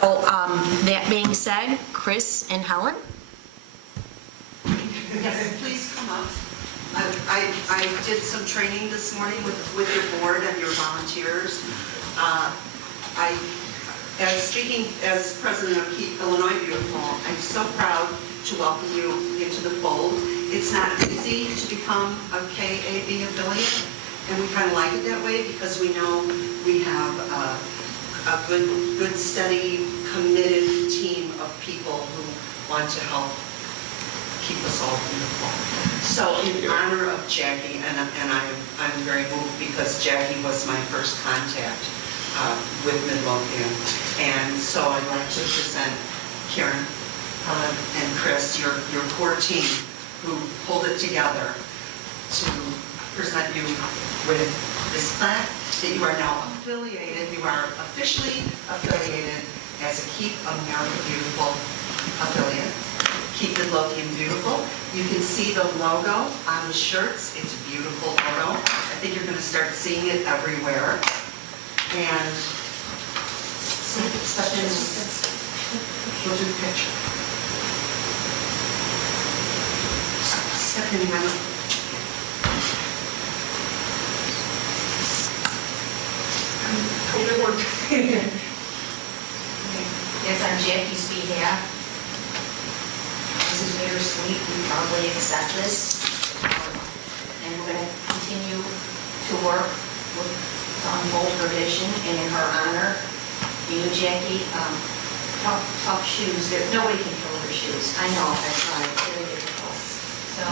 So that being said, Chris and Helen? Yes, please come up. I did some training this morning with your board and your volunteers. Speaking as president of Keep Illinois Beautiful, I'm so proud to welcome you into the fold. It's not easy to become a KAB affiliate, and we kind of like it that way because we know we have a good, steady, committed team of people who want to help keep us all beautiful. So in honor of Jackie, and I'm very moved because Jackie was my first contact with Midlothian. And so I'd like to present Karen and Chris, your core team, who pulled it together to present you with this plaque that you are now affiliated. You are officially affiliated as a Keep America Beautiful affiliate. Keep Midlothian Beautiful. You can see the logo on the shirts. It's a beautiful logo. I think you're going to start seeing it everywhere. And step in. We'll do the picture. Step in, Hannah. It's on Jackie's behalf. This is bittersweet. We probably accept this. And we're going to continue to work on bold her vision and in her honor. You know, Jackie, tough shoes. Nobody can fill her shoes. I know, that's right. Very difficult. So,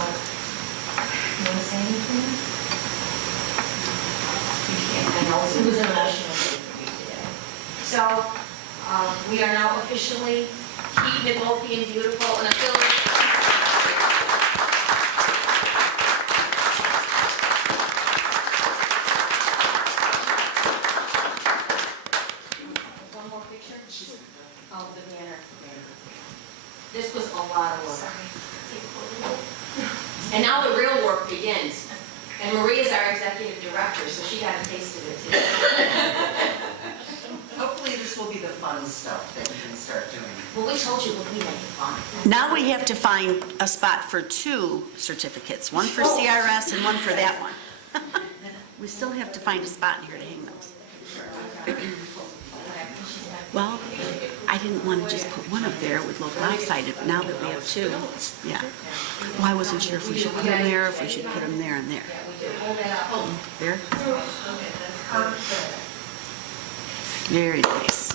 you want to say anything? You can't. I know it was an emotional day for you today. So, we are now officially Keep Midlothian Beautiful and affiliate. One more picture? Oh, the banner. This was a lot of work. And now the real work begins. And Maria's our executive director, so she got a taste of it today. Hopefully this will be the fun stuff that you can start doing. Well, we told you we make it fun. Now we have to find a spot for 2 certificates, one for CRS and one for that one. We still have to find a spot in here to hang those. Well, I didn't want to just put one up there with local lopsided, but now that we have 2, yeah. Well, I wasn't sure if we should put them there, if we should put them there and there. There? Very nice.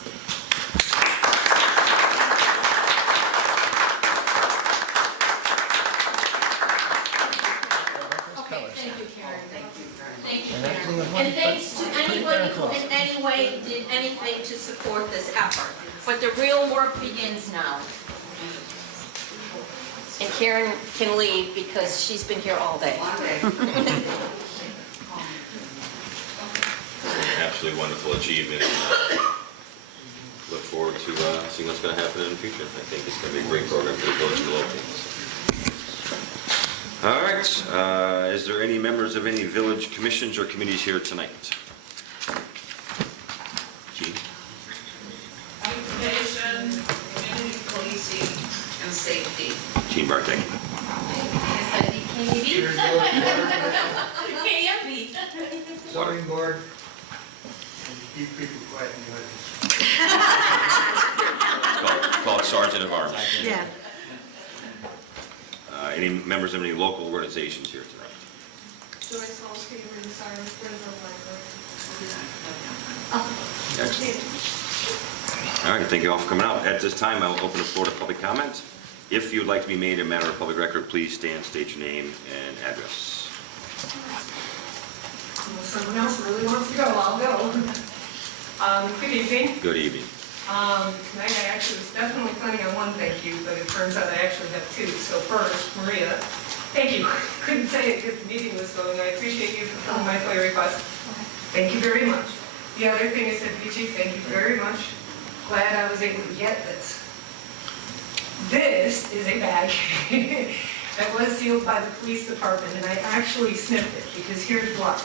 Okay, thank you, Karen. Thank you, Karen. And thanks to anybody who in any way did anything to support this effort. But the real work begins now. And Karen can leave because she's been here all day. Absolutely wonderful achievement. Look forward to seeing what's going to happen in the future. I think it's going to be a great program for the village of Midlothian. All right. Is there any members of any village commissions or committees here tonight? Jean? Education, community policing, and safety. Jean Bartek. Zoning board, and keep people quiet in the audience. Call it Sergeant of Arms. Yeah. Any members of any local organizations here tonight? Joyce Hall's Favor and Sirens Friends of Library. Excellent. All right, thank you all for coming out. At this time, I will open the floor to public comment. If you would like to be made a matter of public record, please stand, state your name and address. If someone else really wants to go, I'll go. Good evening. Good evening. Tonight I actually was definitely planning on one thank you, but it turns out I actually have 2. So first, Maria, thank you. Couldn't say it because the meeting was going. I appreciate you fulfilling my FOIA request. Thank you very much. The other thing is that Chief, thank you very much. Glad I was able to get this. This is a bag that was sealed by the police department, and I actually sniffed it because here's why.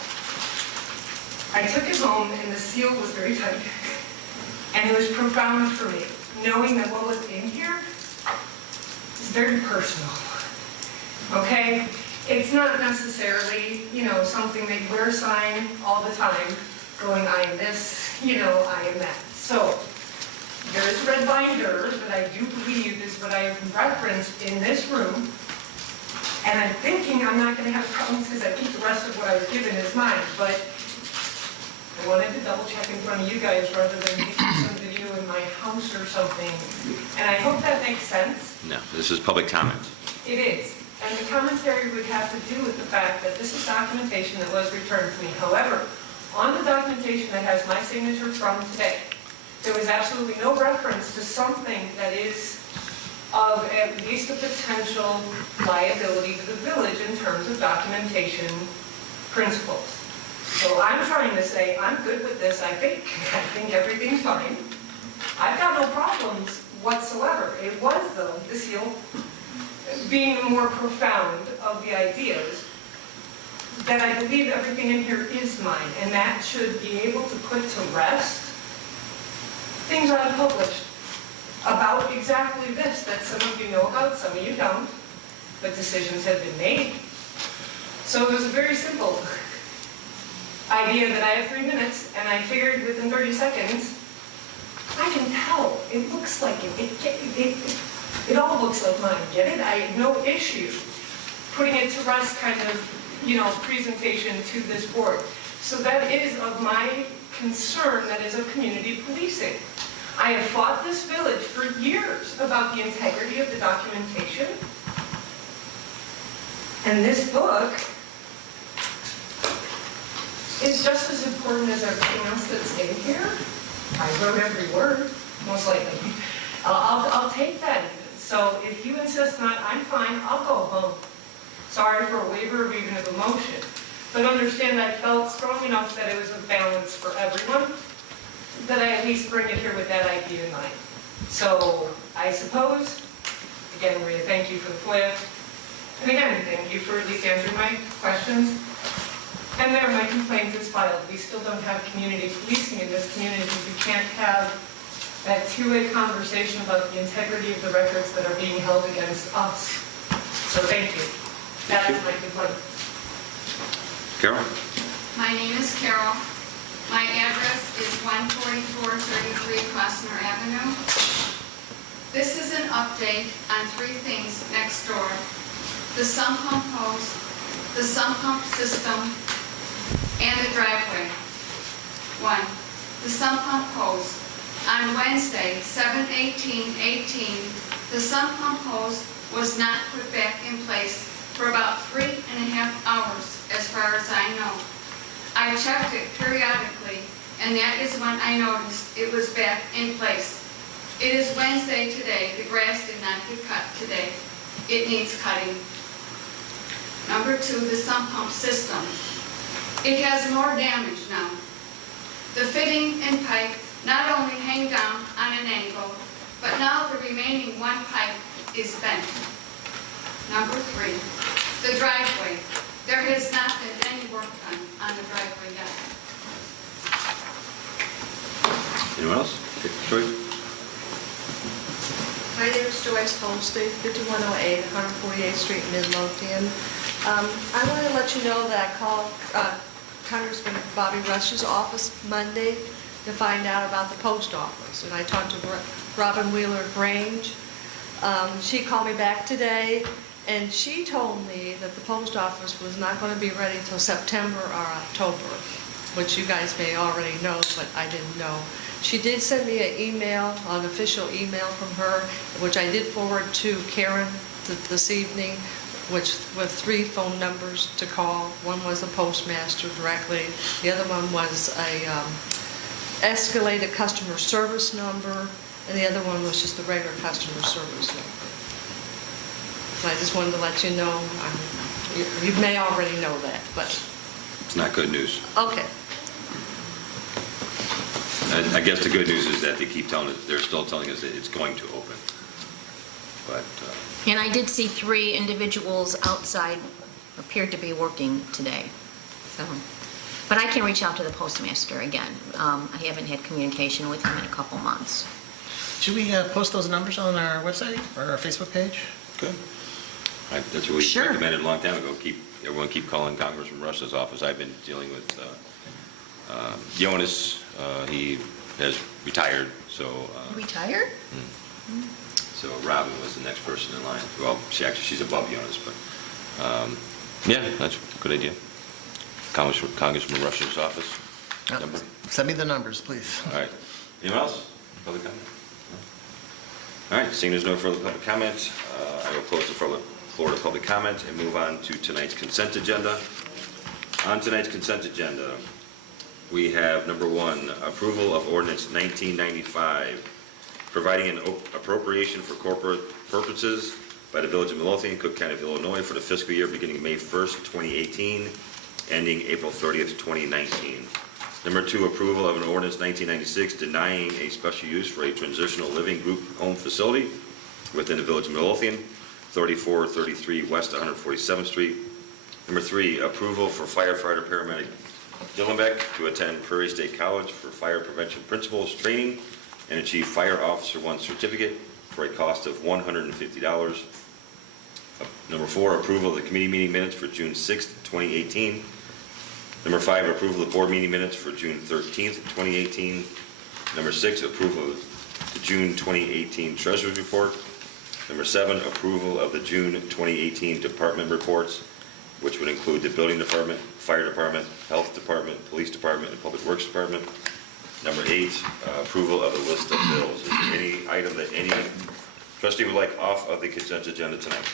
I took it home and the seal was very tight. And it was profound for me, knowing that what was in here is very personal, okay? It's not necessarily, something that you wear a sign all the time going, I am this, I am that. So there is a red binder that I do believe is what I have referenced in this room. And I'm thinking I'm not going to have problems because I think the rest of what I was given is mine. But I wanted to double check in front of you guys rather than making some video in my house or something. And I hope that makes sense. No, this is public comment. It is. And the commentary would have to do with the fact that this is documentation that was returned to me. However, on the documentation that has my signature from today, there was absolutely no reference to something that is of at least a potential liability to the village in terms of documentation principles. So I'm trying to say, I'm good with this, I think everything's fine. I've got no problems whatsoever. It was, though, the seal being the more profound of the ideas, that I believe everything in here is mine, and that should be able to put to rest things I've published about exactly this, that some of you know about, some of you don't, but decisions have been made. So it was a very simple idea that I have 3 minutes, and I figured within 30 seconds, I can tell, it looks like it all looks like mine, get it? I have no issue putting it to rest kind of, presentation to this board. So that is of my concern, that is of community policing. I have fought this village for years about the integrity of the documentation. And this book is just as important as everything else that's in here. I wrote every word, most likely. I'll take that even. So if you insist not, I'm fine, I'll go home. Sorry for a waiver of even of emotion. But understand I felt strong enough that it was a balance for everyone, that I at least bring it here with that idea in mind. So I suppose, again, Maria, thank you for the FOIA. And again, thank you for at least answering my questions. And there, my complaint is filed. We still don't have community policing in this community. We can't have that two-way conversation about the integrity of the records that are being held against us. So thank you. That is my complaint. Carol? My name is Carol. My address is 14433 Klosner Avenue. This is an update on 3 things next door: the sump pump hose, the sump pump system, and the driveway. 1, the sump pump hose. On Wednesday, 7/18/18, the sump pump hose was not put back in place for about 3.5 hours, as far as I know. I checked it periodically, and that is when I noticed it was back in place. It is Wednesday today. The grass did not get cut today. It needs cutting. Number 2, the sump pump system. It has more damage now. The fitting and pipe not only hang down on an angle, but now the remaining one pipe is bent. Number 3, the driveway. There has not been any work done on the driveway yet. Anyone else? Okay, Joyce? My name is Joyce Homestead, 5108 148th Street, Midlothian. I want to let you know that I called Congressman Bobby Rush's office Monday to find out about the post office, and I talked to Robin Wheeler Grange. She called me back today, and she told me that the post office was not going to be ready till September or October, which you guys may already know, but I didn't know. She did send me an email, an official email from her, which I did forward to Karen this evening, with 3 phone numbers to call. One was the postmaster directly. The other one was a escalated customer service number, and the other one was just the regular customer service number. So I just wanted to let you know. You may already know that, but... It's not good news. Okay. I guess the good news is that they keep telling us, they're still telling us that it's going to open. But, And I did see 3 individuals outside appeared to be working today. So But I can reach out to the postmaster again. I haven't had communication with him in a couple months. Should we post those numbers on our website or our Facebook page? Good. That's what we Sure. recommended a long time ago. Everyone keep calling Congressman Rush's office. I've been dealing with Jonas. He has retired, so Retired? so Robin was the next person in line. Well, she's above Jonas, but yeah, that's a good idea. Congressman Rush's office number. Send me the numbers, please. All right. Anyone else? Public comment? No? All right, seeing there's no further public comment, I will close the floor to public comment and move on to tonight's consent agenda. On tonight's consent agenda, we have number 1, approval of ordinance 1995, providing an appropriation for corporate purposes by the Village of Midlothian, Cook County of Illinois for the fiscal year beginning May 1st, 2018, ending April 30th, 2019. Number 2, approval of an ordinance 1996 denying a special use for a transitional living group home facility within the Village of Midlothian, 3433 West 147th Street. Number 3, approval for firefighter paramedic Dylan Beck to attend Prairie State College for fire prevention principles training and achieve Fire Officer 1 certificate for a cost of $150. Number 4, approval of the committee meeting minutes for June 6th, 2018. Number 5, approval of the board meeting minutes for June 13th, 2018. Number 6, approval of the June 2018 Treasurer's Report. Number 7, approval of the June 2018 department reports, which would include the Building Department, Fire Department, Health Department, Police Department, and Public Works Department. Number 8, approval of the list of bills. Is there any item that any trustee would like off of the consent agenda tonight?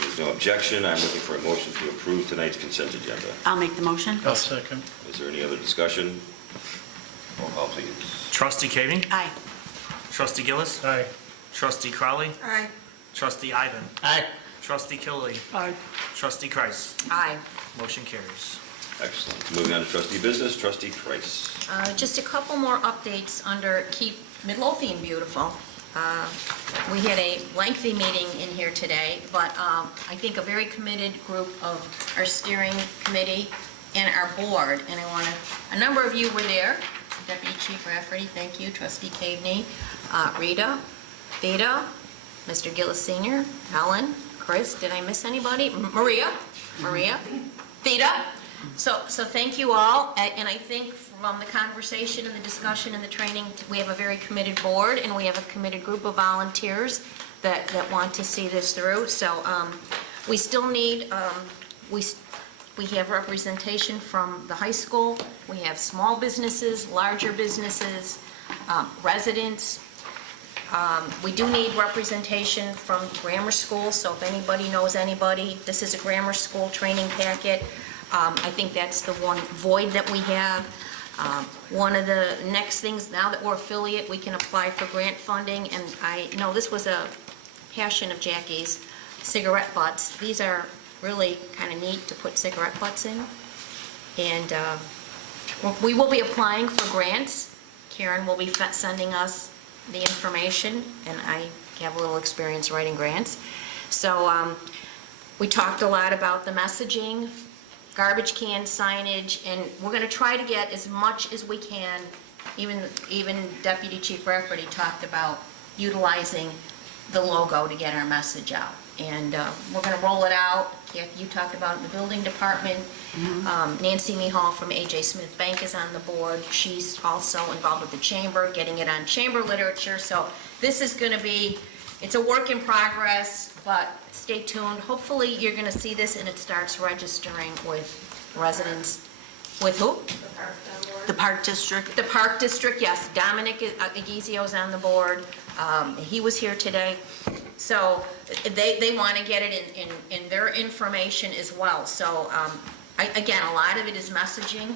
There's no objection. I'm looking for a motion to approve tonight's consent agenda. I'll make the motion. I'll second. Is there any other discussion? Roll call, please. Trustee Caving, Aye. Trustee Gillis, Aye. Trustee Crowley, Aye. Trustee Ivan, Aye. Trustee Killily, Aye. Trustee Kreis. Aye. Motion carries. Excellent. Moving on to trustee business, trustee Kreis. Just a couple more updates under Keep Midlothian Beautiful. We had a lengthy meeting in here today, but I think a very committed group of our steering committee and our board, and a number of you were there. Deputy Chief Rafferty, thank you, Trustee Caveney, Rita, Vita, Mr. Gillis Senior, Helen, Chris, did I miss anybody? Maria, Vita. So thank you all, and I think from the conversation and the discussion and the training, we have a very committed board, and we have a committed group of volunteers that want to see this through. So we still need, we have representation from the high school, we have small businesses, larger businesses, residents. We do need representation from grammar school, so if anybody knows anybody, this is a grammar school training packet. I think that's the one void that we have. One of the next things, now that we're affiliate, we can apply for grant funding, and I know this was a passion of Jackie's, cigarette butts. These are really kind of neat to put cigarette butts in. And we will be applying for grants. Karen will be sending us the information, and I have a little experience writing grants. So we talked a lot about the messaging, garbage can signage, and we're going to try to get as much as we can. Even Deputy Chief Rafferty talked about utilizing the logo to get our message out. And we're going to roll it out. You talked about the building department. Nancy Mihal from A.J. Smith Bank is on the board. She's also involved with the chamber, getting it on chamber literature. So this is going to be, it's a work in progress, but stay tuned. Hopefully you're going to see this and it starts registering with residents. With who? The Park District. The Park District, yes. Dominic Agizio's on the board. He was here today. So they want to get it in their information as well. So again, a lot of it is messaging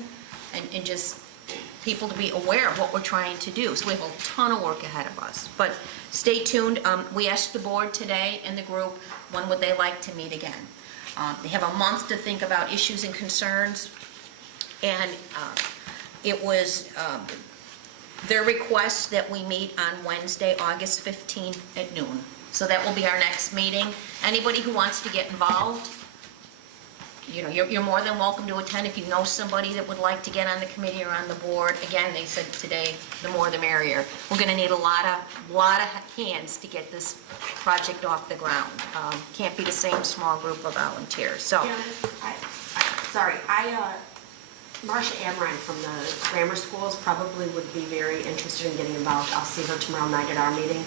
and just people to be aware of what we're trying to do. So we have a ton of work ahead of us. But stay tuned. We asked the board today and the group, when would they like to meet again? They have a month to think about issues and concerns. And it was their request that we meet on Wednesday, August 15th at noon. So that will be our next meeting. Anybody who wants to get involved you know, you're more than welcome to attend if you know somebody that would like to get on the committee or on the board. Again, they said today, the more the merrier. We're gonna need a lot of hands to get this project off the ground. Can't be the same small group of volunteers, so. Marcia Amrine from the grammar schools probably would be very interested in getting involved. I'll see her tomorrow night at our meeting.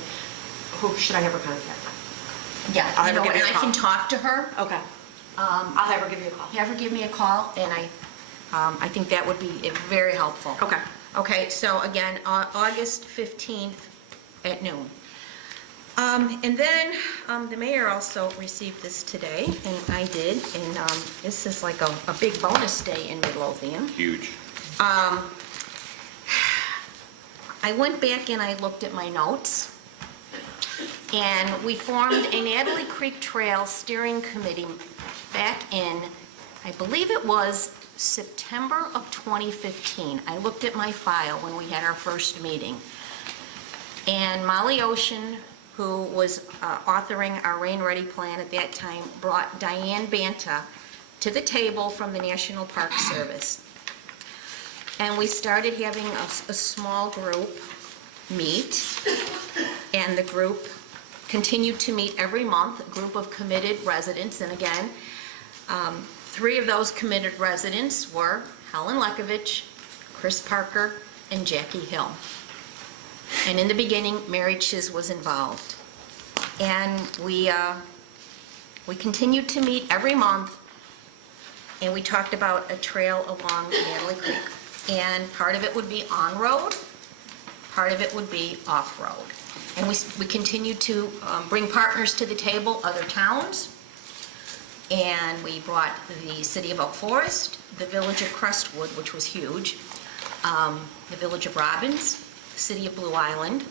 Who should I have her contact? Yeah, I'll you have her know, give you and a I can call. talk to her. Okay. I'll have her give you a call. Have her give me a call, and I think that would be very helpful. Okay. Okay, so again, August 15th at noon. And then the mayor also received this today, and I did, and this is like a big bonus day in Midlothian. Huge. I went back and I looked at my notes, and we formed a Natalie Creek Trail Steering Committee back in, I believe it was September of 2015. I looked at my file when we had our first meeting. And Molly Ocean, who was authoring our Rain Ready plan at that time, brought Diane Banta to the table from the National Park Service. And we started having a small group meet, and the group continued to meet every month, a group of committed residents. And again, 3 of those committed residents were Helen Lekovich, Chris Parker, and Jackie Hill. And in the beginning, Mary Chiz was involved. And we continued to meet every month, and we talked about a trail along Natalie Creek. And part of it would be on-road, part of it would be off-road. And we continued to bring partners to the table, other towns. And we brought the city of Oak Forest, the village of Crestwood, which was huge, the village of Robbins, city of Blue Island,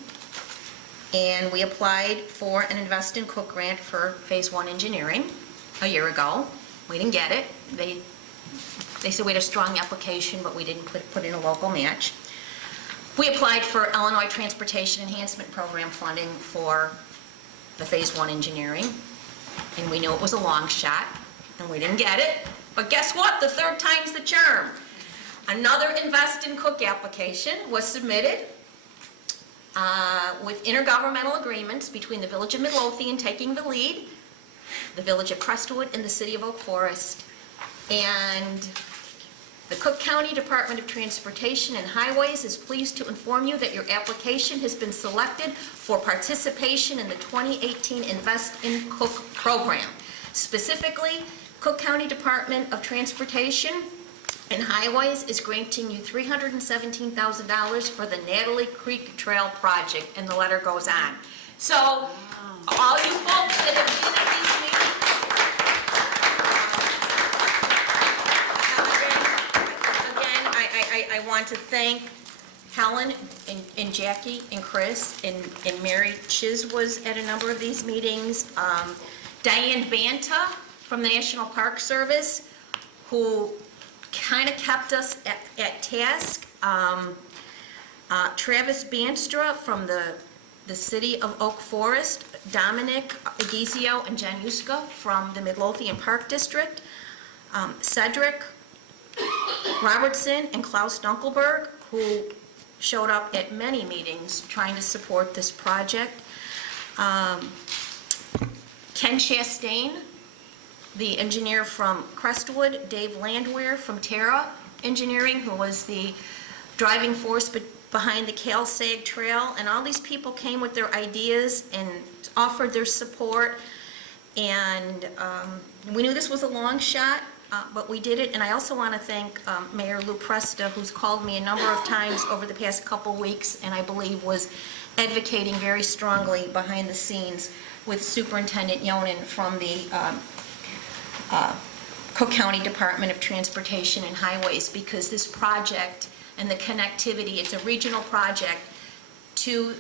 and we applied for an Invest in Cook grant for Phase 1 engineering a year ago. We didn't get it. They said we had a strong application, but we didn't put in a local match. We applied for Illinois Transportation Enhancement Program funding for the Phase 1 engineering, and we knew it was a long shot, and we didn't get it. But guess what? The third time's the charm. Another Invest in Cook application was submitted with intergovernmental agreements between the Village of Midlothian taking the lead, the Village of Crestwood, and the City of Oak Forest. And the Cook County Department of Transportation and Highways is pleased to inform you that your application has been selected for participation in the 2018 Invest in Cook program. Specifically, Cook County Department of Transportation and Highways is granting you $317,000 for the Natalie Creek Trail project, and the letter goes on. So, all you folks that have been at these meetings, again, I want to thank Helen and Jackie and Chris, and Mary Chiz was at a number of these meetings. Diane Banta from the National Park Service, who kind of kept us at task. Travis Banstra from the city of Oak Forest, Dominic Agizio and Jen Yuska from the Midlothian Park District, Cedric Robertson and Klaus Dunkelberg, who showed up at many meetings trying to support this project. Ken Chastain, the engineer from Crestwood, Dave Landwehr from Terra Engineering, who was the driving force behind the CalSag Trail, and all these people came with their ideas and offered their support, and we knew this was a long shot, but we did it. And I also want to thank Mayor Lou Presta, who's called me a number of times over the past couple weeks, and I believe was advocating very strongly behind the scenes with Superintendent Yonan from the Cook County Department of Transportation and Highways, because this project and the connectivity, it's a regional project to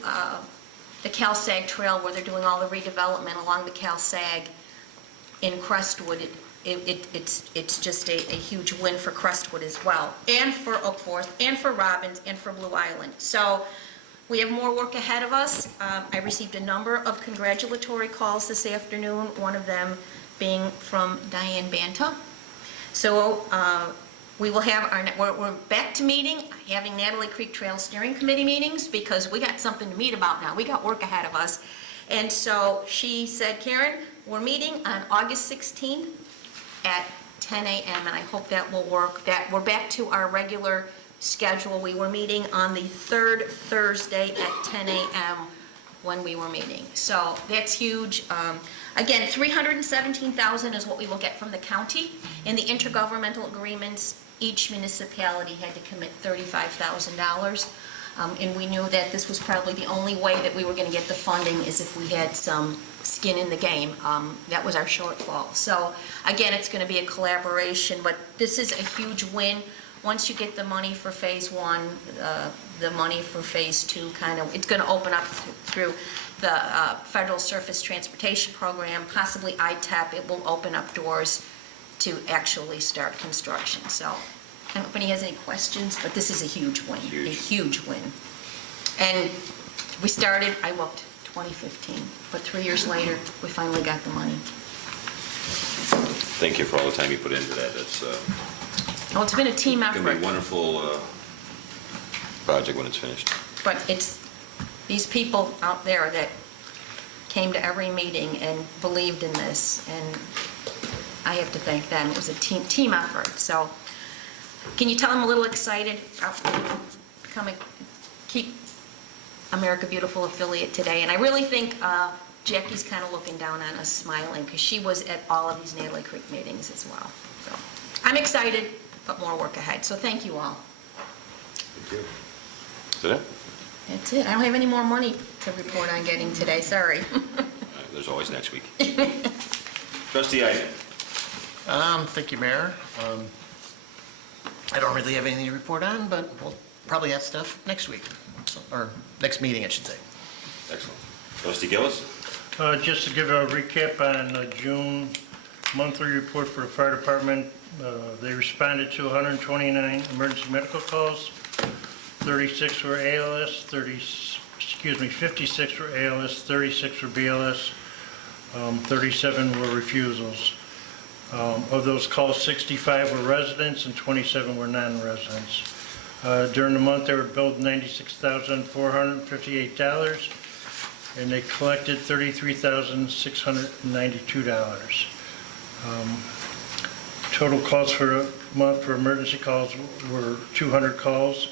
the CalSag Trail, where they're doing all the redevelopment along the CalSag in Crestwood. It's just a huge win for Crestwood as well, and for Oak Forest, and for Robbins, and for Blue Island. So we have more work ahead of us. I received a number of congratulatory calls this afternoon, one of them being from Diane Banta. So we will have we're back to having Natalie Creek Trail Steering Committee meetings because we got something to meet about now. We got work ahead of us. And so she said, Karen, we're meeting on August 16th at 10 a.m. and I hope that will work. That we're back to our regular schedule. We were meeting on the third Thursday at 10 a.m. when we were meeting. So that's huge. Again, $317,000 is what we will get from the county. In the intergovernmental agreements, each municipality had to commit $35,000. And we knew that this was probably the only way that we were going to get the funding is if we had some skin in the game. That was our shortfall. So again, it's going to be a collaboration, but this is a huge win. Once you get the money for phase one, the money for phase two it's going to open up through the Federal Surface Transportation Program, possibly ITEP. It will open up doors to actually start construction. So I don't know if anybody has any questions, but this is a huge win, a huge win. And we started, I looked, 2015, but 3 years later, we finally got the money. Thank you for all the time you put into that. That's Oh, it's been a team going to be a effort, wonderful project when it's finished. but it's these people out there that came to every meeting and believed in this, and I have to thank them. It was a team effort. So can you tell them a little excited about becoming Keep America Beautiful affiliate today? And I really think Jackie's kind of looking down on us, smiling, because she was at all of these Natalie Creek meetings as well. So I'm excited, but more work ahead. So thank you all. Thank you. Is that it? That's it. I don't have any more money to report on getting today, sorry. There's always next week. Trustee Iden. Thank you, Mayor. I don't really have anything to report on, but we'll probably have stuff next week, or next meeting, I should say. Excellent. Trustee Gillis. Just to give a recap on the June monthly report for the fire department, they responded to 129 emergency medical calls. 36 were ALS, 56 were ALS, 36 were BLS, 37 were refusals. Of those calls, 65 were residents and 27 were non-residents. During the month, they were billed $96,458, and they collected $33,692. Total calls for a month for emergency calls were 200 calls.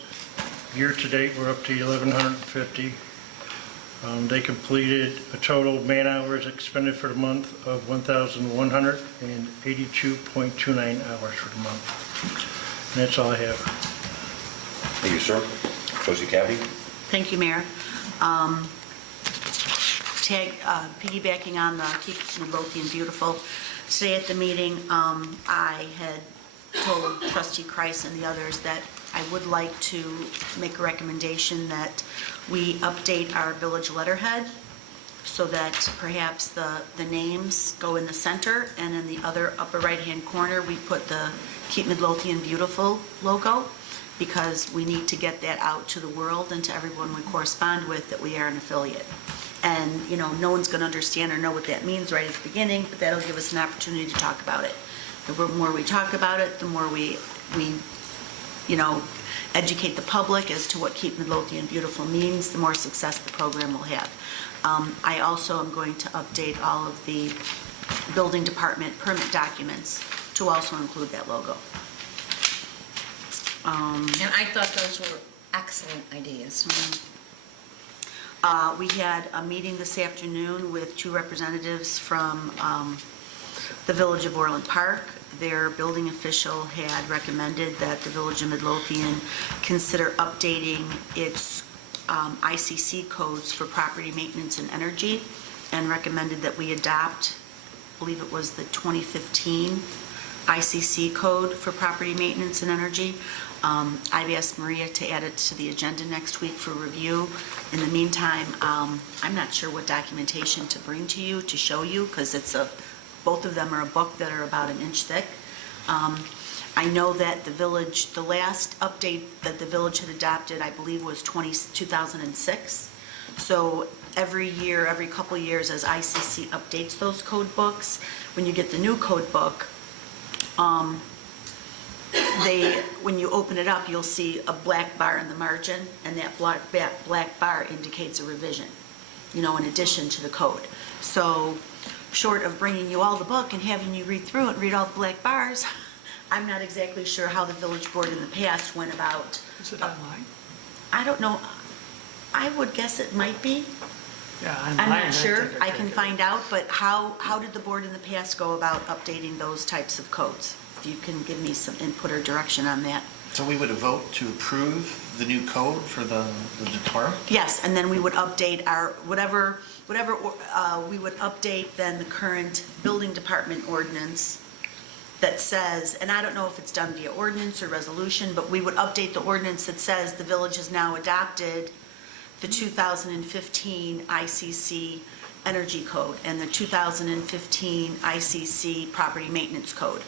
Year-to-date, we're up to 1,150. They completed a total man hours expended for the month of 1,182.29 hours for the month. And that's all I have. Thank you, sir. Trustee Cappy. Thank you, Mayor. Piggybacking on the Keep Midlothian Beautiful, today at the meeting, I had told Trustee Kreis and the others that I would like to make a recommendation that we update our village letterhead so that perhaps the names go in the center, and in the other upper right-hand corner, we put the Keep Midlothian Beautiful logo, because we need to get that out to the world and to everyone we correspond with that we are an affiliate. And, no one's going to understand or know what that means right at the beginning, but that'll give us an opportunity to talk about it. The more we talk about it, the more we educate the public as to what Keep Midlothian Beautiful means, the more success the program will have. I also am going to update all of the building department permit documents to also include that logo. And I thought those were excellent ideas. We had a meeting this afternoon with two representatives from the Village of Orland Park. Their building official had recommended that the Village of Midlothian consider updating its ICC codes for property maintenance and energy, and recommended that we adopt, I believe it was the 2015 ICC code for property maintenance and energy. I've asked Maria to add it to the agenda next week for review. In the meantime, I'm not sure what documentation to bring to you to show you, because both of them are a book that are about an inch thick. I know that the last update that the village had adopted, I believe, was 2006. So every year, every couple of years, as ICC updates those code books, when you get the new code book, when you open it up, you'll see a black bar in the margin, and that black bar indicates a revision, in addition to the code. So short of bringing you all the book and having you read through it and read all the black bars, I'm not exactly sure how the village board in the past went about. Is it online? I don't know. I would guess it might be. Yeah, I'm online, not sure. think I can find out, but how did the board in the past go about updating those types of codes? If you can give me some input or direction on that. So we would vote to approve the new code for the tomorrow? Yes, and then we would update our, whatever, we would update then the current building department ordinance that says, and I don't know if it's done via ordinance or resolution, but we would update the ordinance that says the village has now adopted the 2015 ICC Energy Code and the 2015 ICC Property Maintenance Code.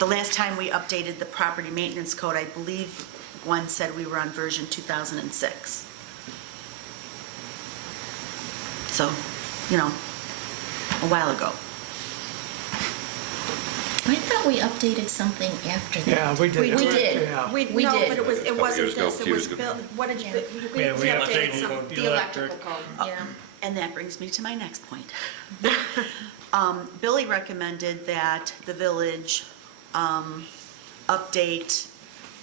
The last time we updated the Property Maintenance Code, I believe Gwen said we were on version 2006. So, a while ago. I thought we updated something after that. Yeah, we did. We did. Yeah. We No, did. but it Couple wasn't years ago, this, it few was, years ago. what did you, we Yeah, we updated updated some, the the electrical electric. code. Yeah. And that brings me to my next point. Billy recommended that the village update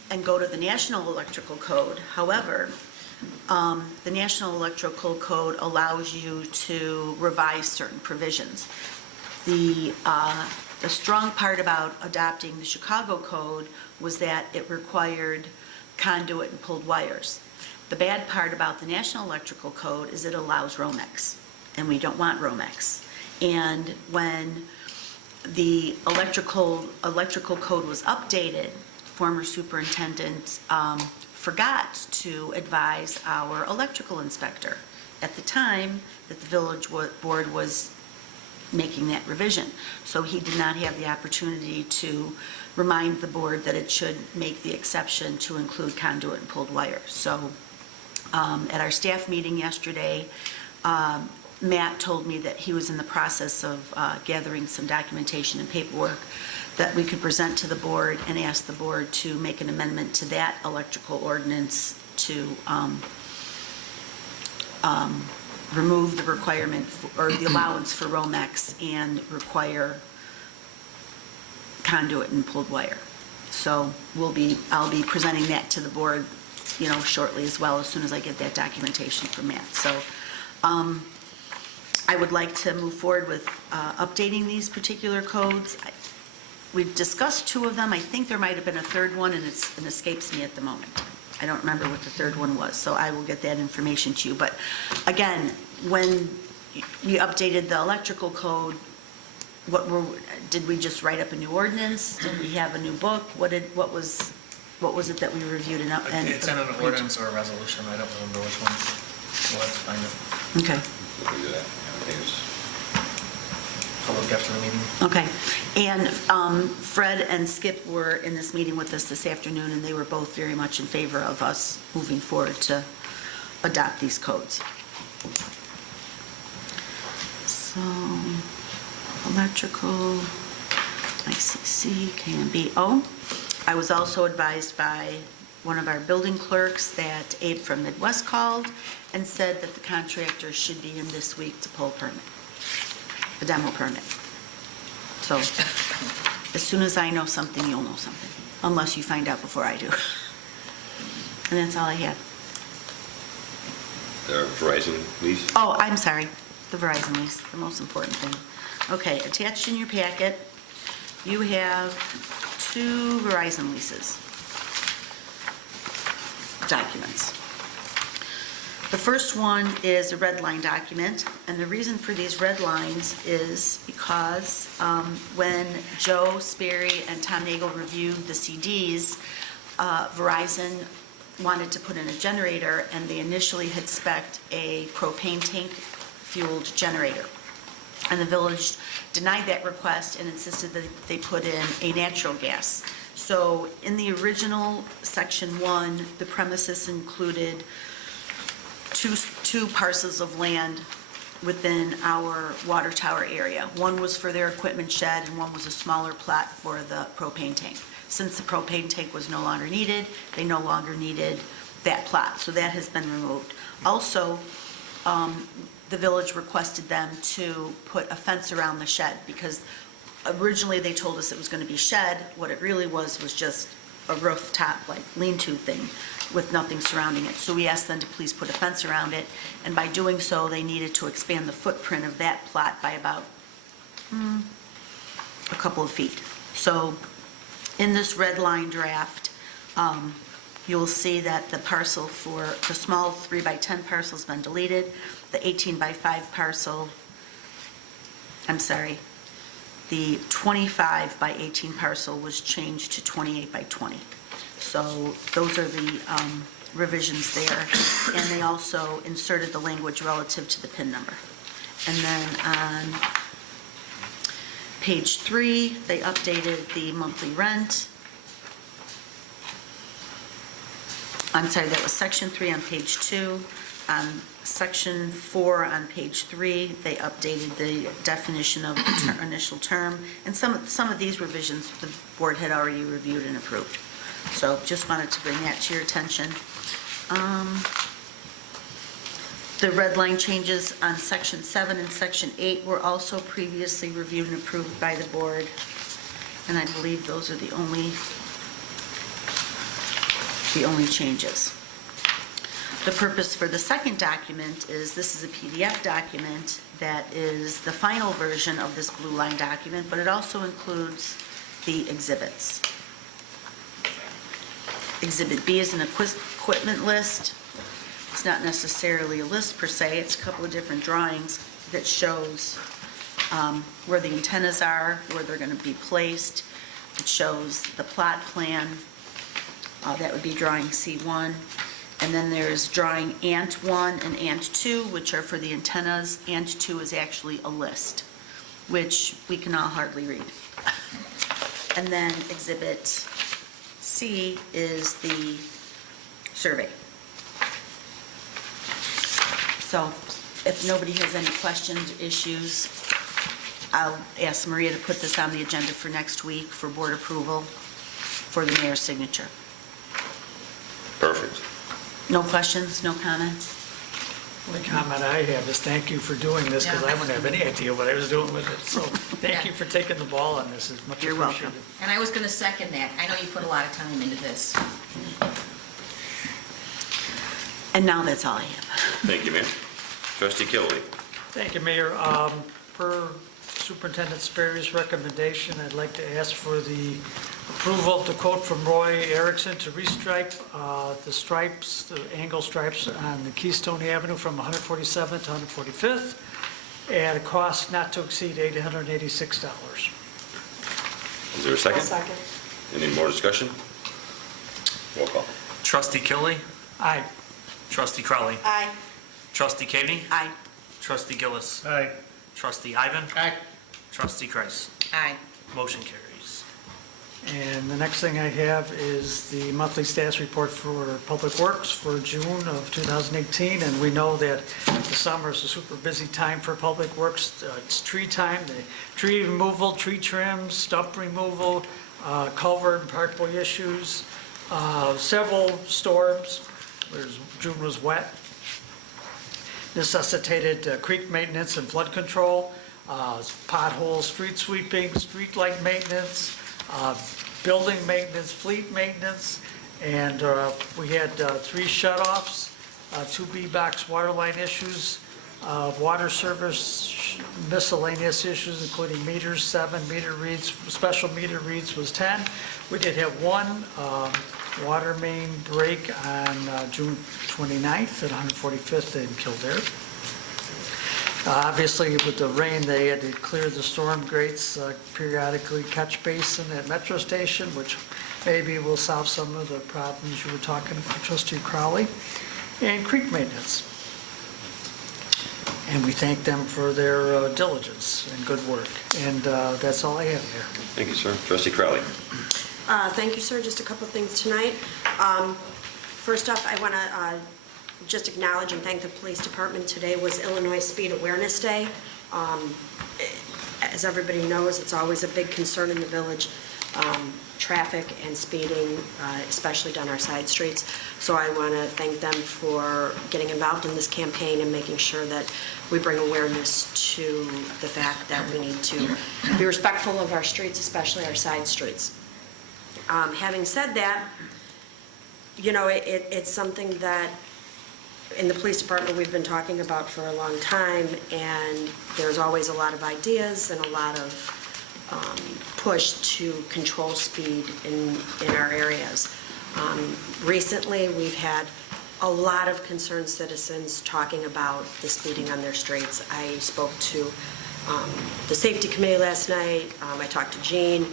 and go to the National Electrical Code. However, the National Electrical Code allows you to revise certain provisions. The strong part about adopting the Chicago Code was that it required conduit and pulled wires. The bad part about the National Electrical Code is it allows Romex, and we don't want Romex. And when the electrical code was updated, former superintendent forgot to advise our electrical inspector at the time that the village board was making that revision. So he did not have the opportunity to remind the board that it should make the exception to include conduit and pulled wire. So at our staff meeting yesterday, Matt told me that he was in the process of gathering some documentation and paperwork that we could present to the board and ask the board to make an amendment to that electrical ordinance to remove the requirement or the allowance for Romex and require conduit and pulled wire. So I'll be presenting that to the board, shortly as well, as soon as I get that documentation from Matt. So I would like to move forward with updating these particular codes. We've discussed two of them. I think there might have been a third one, and it escapes me at the moment. I don't remember what the third one was, so I will get that information to you. But again, when we updated the electrical code, did we just write up a new ordinance? Did we have a new book? What was it that we reviewed and It's in an ordinance or a resolution, I don't remember which one. We'll have to find it. Okay. Look into that. I think it's- I'll look after the meeting. Okay. And Fred and Skip were in this meeting with us this afternoon, and they were both very much in favor of us moving forward to adopt these codes. So, electrical, ICC, KMBO. I was also advised by one of our building clerks that Abe from Midwest called and said that the contractor should be in this week to pull a permit, a demo permit. So as soon as I know something, you'll know something, unless you find out before I do. And that's all I had. The Verizon lease? Oh, I'm sorry, the Verizon lease, the most important thing. Okay, attached in your packet, you have two Verizon leases documents. The first one is a red line document, and the reason for these red lines is because when Joe Sperry and Tom Nagel reviewed the CDs, Verizon wanted to put in a generator, and they initially had spec'd a propane tank fueled generator. And the village denied that request and insisted that they put in a natural gas. So in the original Section 1, the premises included two parcels of land within our water tower area. One was for their equipment shed, and one was a smaller plot for the propane tank. since the propane tank was no longer needed, they no longer needed that plot, so that has been removed. Also, the village requested them to put a fence around the shed, because originally they told us it was going to be shed. What it really was just a rooftop, like lean-to thing with nothing surrounding it. So we asked them to please put a fence around it, and by doing so, they needed to expand the footprint of that plot by about a couple of feet. So in this red line draft, you'll see that the parcel for the small 3x10 parcel's been deleted. The 18x5 parcel, the 25x18 parcel was changed to 28x20. So those are the revisions there. And they also inserted the language relative to the PIN number. And then on page 3, they updated the monthly rent. I'm sorry, that was section 3 on page 2. Section 4 on page 3, they updated the definition of the initial term. And some of these revisions, the board had already reviewed and approved. So just wanted to bring that to your attention. The red line changes on section 7 and section 8 were also previously reviewed and approved by the board. And I believe those are the only changes. The purpose for the second document is, this is a PDF document that is the final version of this blue line document, but it also includes the exhibits. Exhibit B is an equipment list. It's not necessarily a list per se, it's a couple of different drawings that shows where the antennas are, where they're going to be placed. It shows the plot plan. That would be drawing C1. And then there's drawing ANT 1 and ANT 2, which are for the antennas. ANT 2 is actually a list, which we can all hardly read. And then Exhibit C is the survey. So if nobody has any questions, issues, I'll ask Maria to put this on the agenda for next week for board approval for the mayor's signature. Perfect. No questions, no comments? The comment I have is thank you for doing this, because I wouldn't have any idea what I was doing with it. So thank you for taking the ball on this, it's much You're appreciated. welcome. And I was going to second that. I know you put a lot of time into this. And now that's all I have. Thank you, Mayor. Trustee Kilby. Thank you, Mayor. Per Superintendent Sperry's recommendation, I'd like to ask for the approval of the quote from Roy Erickson to restripe the stripes, the angle stripes on the Keystone Avenue from 147th to 145th at a cost not to exceed $886. Is there a second? I'll second. Any more discussion? Roll call. Trustee Kilby? Aye. Trustee Crowley? Aye. Trustee Kaveny? Aye. Trustee Gillis? Aye. Trustee Ivan? Aye. Trustee Kreis? Aye. Motion carries. And the next thing I have is the monthly status report for Public Works for June of 2018. And we know that the summer is a super busy time for Public Works. It's tree time, the tree removal, tree trims, stump removal, culvert and parkway issues, several storms. June was wet. Necessitated creek maintenance and flood control, potholes, street sweeping, street light maintenance, building maintenance, fleet maintenance, and we had 3 shutoffs, 2 B-box water line issues, water service miscellaneous issues, including meters, 7 meter reads, special meter reads was 10. We did have 1 water main break on June 29th at 145th in Kildare. Obviously, with the rain, they had to clear the storm grates, periodically catch basin at Metro Station, which maybe will solve some of the problems you were talking about, Trustee Crowley, and creek maintenance. And we thank them for their diligence and good work. And that's all I have there. Thank you, sir. Trustee Crowley. Thank you, sir. Just a couple things tonight. First off, I want to just acknowledge and thank the police department. Today was Illinois Speed Awareness Day. As everybody knows, it's always a big concern in the village traffic and speeding, especially down our side streets. So I want to thank them for getting involved in this campaign and making sure that we bring awareness to the fact that we need to be respectful of our streets, especially our side streets. Having said that, you know, it's something that in the police department we've been talking about for a long time, and there's always a lot of ideas and a lot of push to control speed in our areas. Recently, we've had a lot of concerned citizens talking about the speeding on their streets. I spoke to the safety committee last night. I talked to Jean.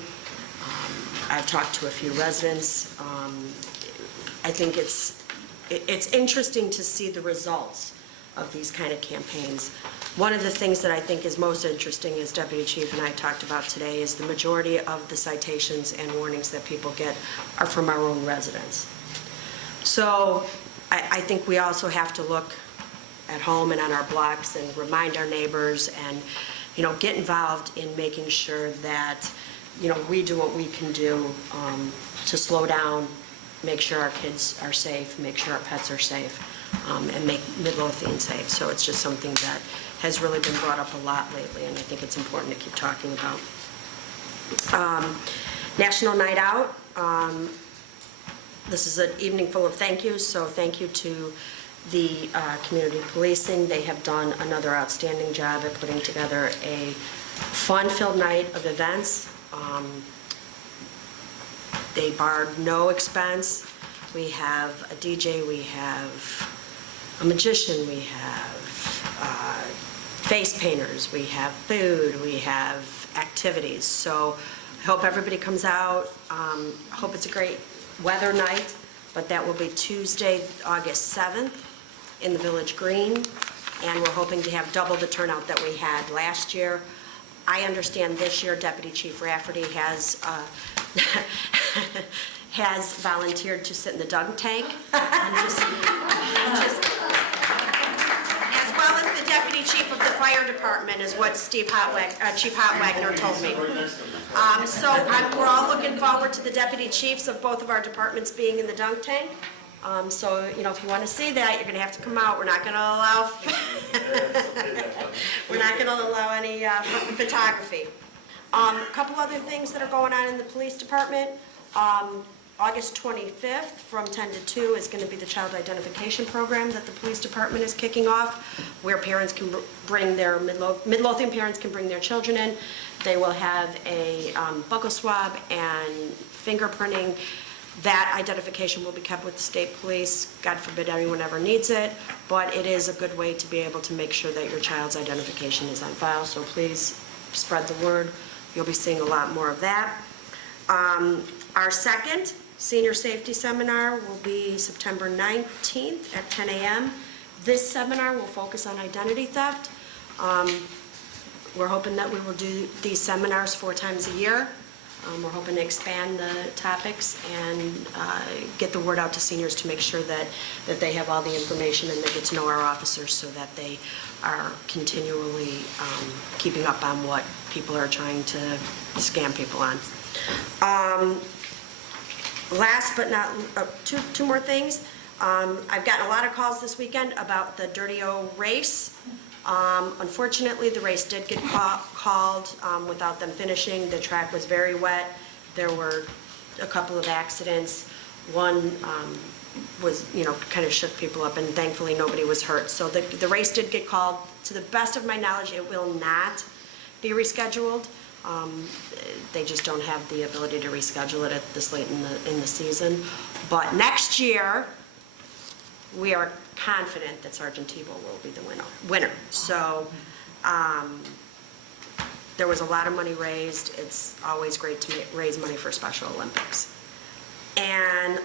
I've talked to a few residents. I think it's interesting to see the results of these kind of campaigns. One of the things that I think is most interesting, as Deputy Chief and I talked about today, is the majority of the citations and warnings that people get are from our own residents. So I think we also have to look at home and on our blocks and remind our neighbors and, you know, get involved in making sure that, you know, we do what we can do to slow down, make sure our kids are safe, make sure our pets are safe, and make Midlothian safe. So it's just something that has really been brought up a lot lately, and I think it's important to keep talking about. National Night Out. This is an evening full of thank yous, so thank you to the community policing. They have done another outstanding job at putting together a fun-filled night of events. They barred no expense. We have a DJ, we have a magician, we have face painters, we have food, we have activities. So I hope everybody comes out. I hope it's a great weather night, but that will be Tuesday, August 7th in the Village Green, and we're hoping to have double the turnout that we had last year. I understand this year Deputy Chief Rafferty has has volunteered to sit in the dunk tank, as well as the Deputy Chief of the Fire Department, is what Chief Hotwagner told me. We're all looking forward to the Deputy Chiefs of both of our departments being in the dunk tank. So, you know, if you want to see that, you're going to have to come out. We're not going to allow any photography. A couple other things that are going on in the police department. August 25th from 10 to 2 is going to be the child identification program that the police department is kicking off, where parents can bring their Midlothian parents can bring their children in. They will have a buccal swab and fingerprinting. That identification will be kept with the state police. God forbid anyone ever needs it, but it is a good way to be able to make sure that your child's identification is on file, so please spread the word. You'll be seeing a lot more of that. Our second senior safety seminar will be September 19th at 10 a.m. This seminar will focus on identity theft. We're hoping that we will do these seminars 4 times a year. We're hoping to expand the topics and get the word out to seniors to make sure that they have all the information and they get to know our officers so that they are continually keeping up on what people are trying to scam people on. Last but not, two more things. I've gotten a lot of calls this weekend about the Dirty O race. Unfortunately, the race did get called without them finishing. The track was very wet. There were a couple of accidents. One was, you know, kind of shook people up, and thankfully nobody was hurt. So the race did get called. To the best of my knowledge, it will not be rescheduled. They just don't have the ability to reschedule it at this late in the season. But next year, we are confident that Sergeant Tebow will be the winner. So there was a lot of money raised. It's always great to raise money for Special Olympics. And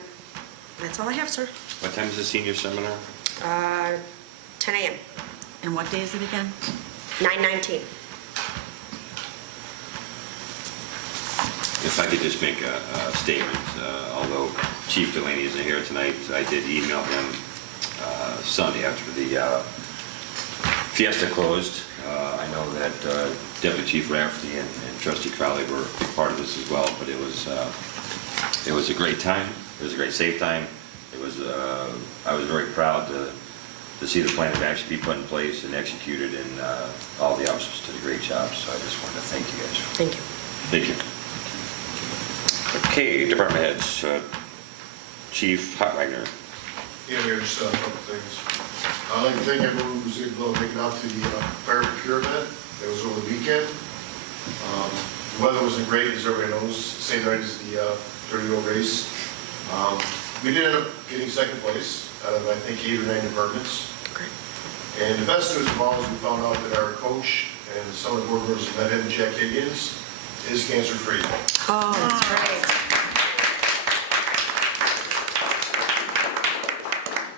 that's all I have, sir. What time is the senior seminar? 10 a.m. And what day is it again? 9/19. If I could just make a statement, although Chief Delaney isn't here tonight, I did email him Sunday after the Fiesta closed. I know that Deputy Chief Rafferty and Trustee Crowley were a big part of this as well, but it was a great time. It was a great safe time. It was, I was very proud to see the plan actually be put in place and executed, and all the officers did a great job, so I just wanted to thank you guys. Thank you. Thank you. Okay, department heads. Chief Hotwagner. Yeah, Mayor, just a couple things. I'd like to thank everyone who was able to make it out to the fire procure event. It was over the weekend. The weather wasn't great, as everybody knows, same night as the 30-year-old race. We did end up getting second place out of, I think, 8 or 9 departments. Great. And the best news of all is we found out that our coach and some of the board members met him, Jack Higgins, is cancer-free. Oh, that's great.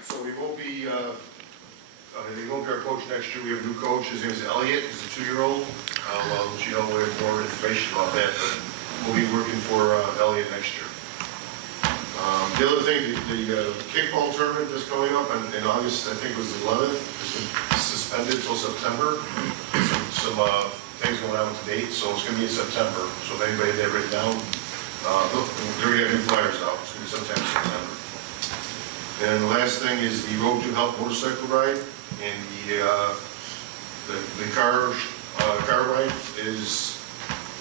So he won't be our coach next year. We have a new coach. His name is Elliot. He's a 2-year-old. I'll let you know we have more information about that, but we'll be working for Elliot next year. The other thing, the kickball tournament that's coming up in August, I think it was the 11th, it's been suspended until September. Some things going on with the date, so it's going to be in September. So if anybody had that written down, they're going to have new flyers out. It's going to be sometime in September. And the last thing is the Road to Help motorcycle ride, and the car ride is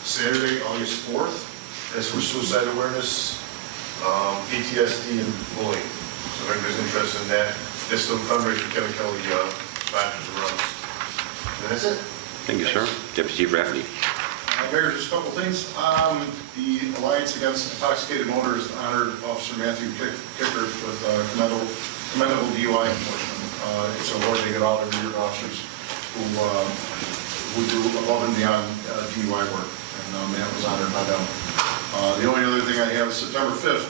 Saturday, August 4th. That's for suicide awareness, PTSD, and bullying. So if anybody's interested in that, it's the fundraiser Kevin Kelly sponsors and runs. And that's it. Thank you, sir. Deputy Chief Rafferty. Mayor, just a couple things. The Alliance Against Intoxicated Motors honored Officer Matthew Kicker with commendable DUI enforcement. It's an award they get all every year to officers who do above and beyond DUI work, and Matt was honored by them. The only other thing I have is September 5th.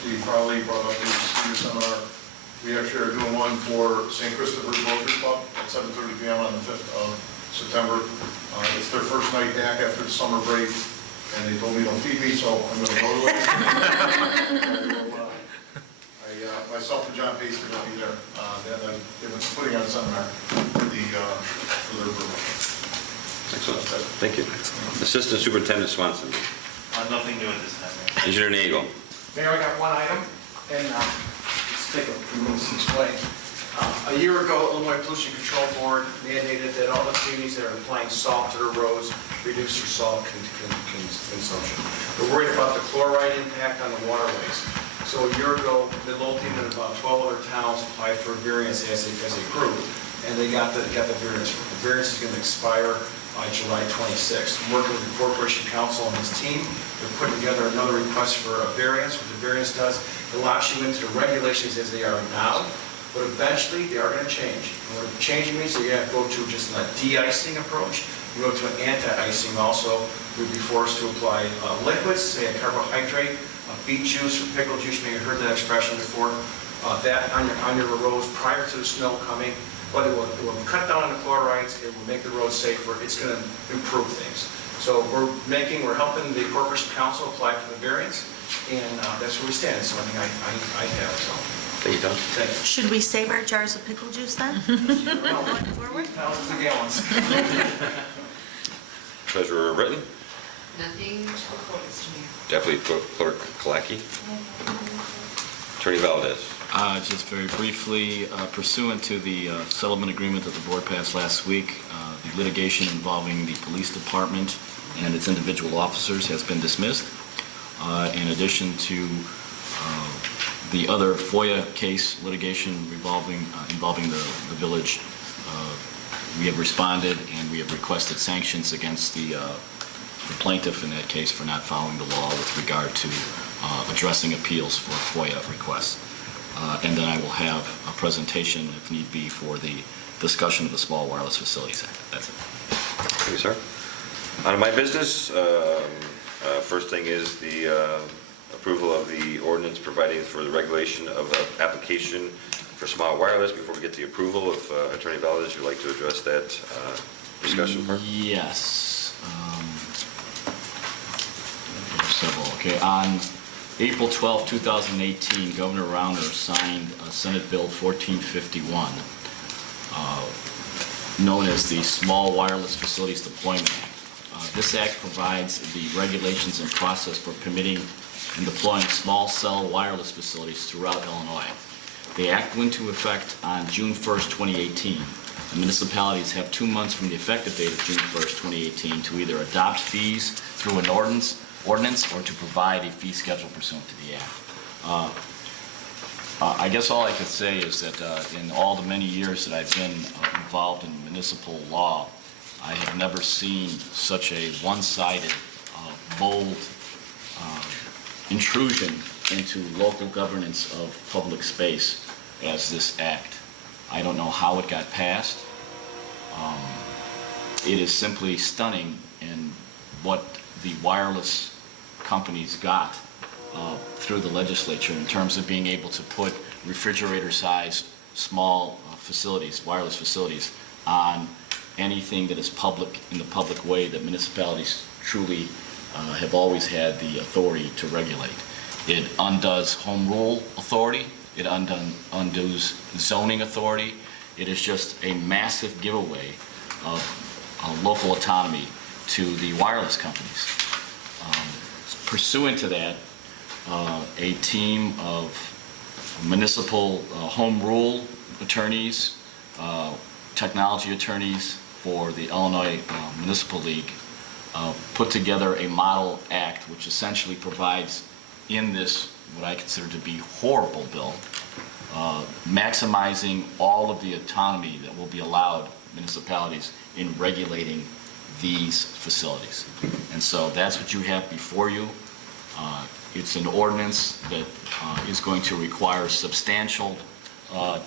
Steve Crowley brought up the senior seminar. We actually are doing one for St. Christopher's Rotary Club at 7:30 p.m. on the 5th of September. It's their first night back after the summer break, and they told me don't feed me, so I'm going to go to it. Myself and John Pace are going to be there. They've been putting on a seminar for their group. Excellent. Thank you. Assistant Superintendent Swanson. Nothing new at this time, Mayor. Engineer Nagel. Mayor, I got one item, and let's take a few minutes to explain. A year ago, Illinois Pollution Control Board mandated that all the communities that are applying salt to their roads reduce their salt consumption. They're worried about the chloride impact on the waterways. So a year ago, Midlothian and about 12 other towns applied for a variance as a group, and they got the variance. The variance is going to expire by July 26th. I'm working with the Corporation Counsel and his team. They're putting together another request for a variance. What the variance does, it locks you into the regulations as they are now, but eventually they are going to change. And what changing means that you have to go to just a de-icing approach. You go to an anti-icing also. You'd be forced to apply liquids, say a carbohydrate, beet juice or pickle juice. You may have heard that expression before. That on your roads prior to the snow coming. But it will cut down on the chlorides, it will make the roads safer, it's going to improve things. So we're helping the Corporation Council apply for the variance, and that's where we stand. It's something I have, so. Thank you, Tom. Thank you. Should we save our jars of pickle juice then? Thousands of gallons. Treasurer Britton. Nothing to report, Mr. Mayor. Deputy Clerk Kalaki. Attorney Valdez. Just very briefly, pursuant to the settlement agreement that the board passed last week, the litigation involving the police department and its individual officers has been dismissed. In addition to the other FOIA case litigation involving the village, we have responded and we have requested sanctions against the plaintiff in that case for not following the law with regard to addressing appeals for FOIA requests. And then I will have a presentation, if need be, for the discussion of the Small Wireless Facilities Act. That's it. Thank you, sir. On to my business, first thing is the approval of the ordinance providing for the regulation of application for small wireless. Before we get to the approval, if Attorney Valdez would like to address that discussion part? Yes. Several. Okay. On April 12, 2018, Governor Rauner signed Senate Bill 1451, known as the Small Wireless Facilities Deployment Act. This act provides the regulations and process for permitting and deploying small cell wireless facilities throughout Illinois. The act went into effect on June 1st, 2018. The municipalities have 2 months from the effective date of June 1st, 2018 to either adopt fees through an ordinance or to provide a fee schedule pursuant to the act. I guess all I could say is that in all the many years that I've been involved in municipal law, I have never seen such a one-sided, bold intrusion into local governance of public space as this act. I don't know how it got passed. It is simply stunning in what the wireless companies got through the legislature in terms of being able to put refrigerator-sized small facilities, wireless facilities, on anything that is public, in the public way that municipalities truly have always had the authority to regulate. It undoes home rule authority. It undoes zoning authority. It is just a massive giveaway of local autonomy to the wireless companies. Pursuant to that, a team of municipal home rule attorneys, technology attorneys for the Illinois Municipal League put together a model act which essentially provides in this what I consider to be horrible bill, maximizing all of the autonomy that will be allowed municipalities in regulating these facilities. And so that's what you have before you. It's an ordinance that is going to require substantial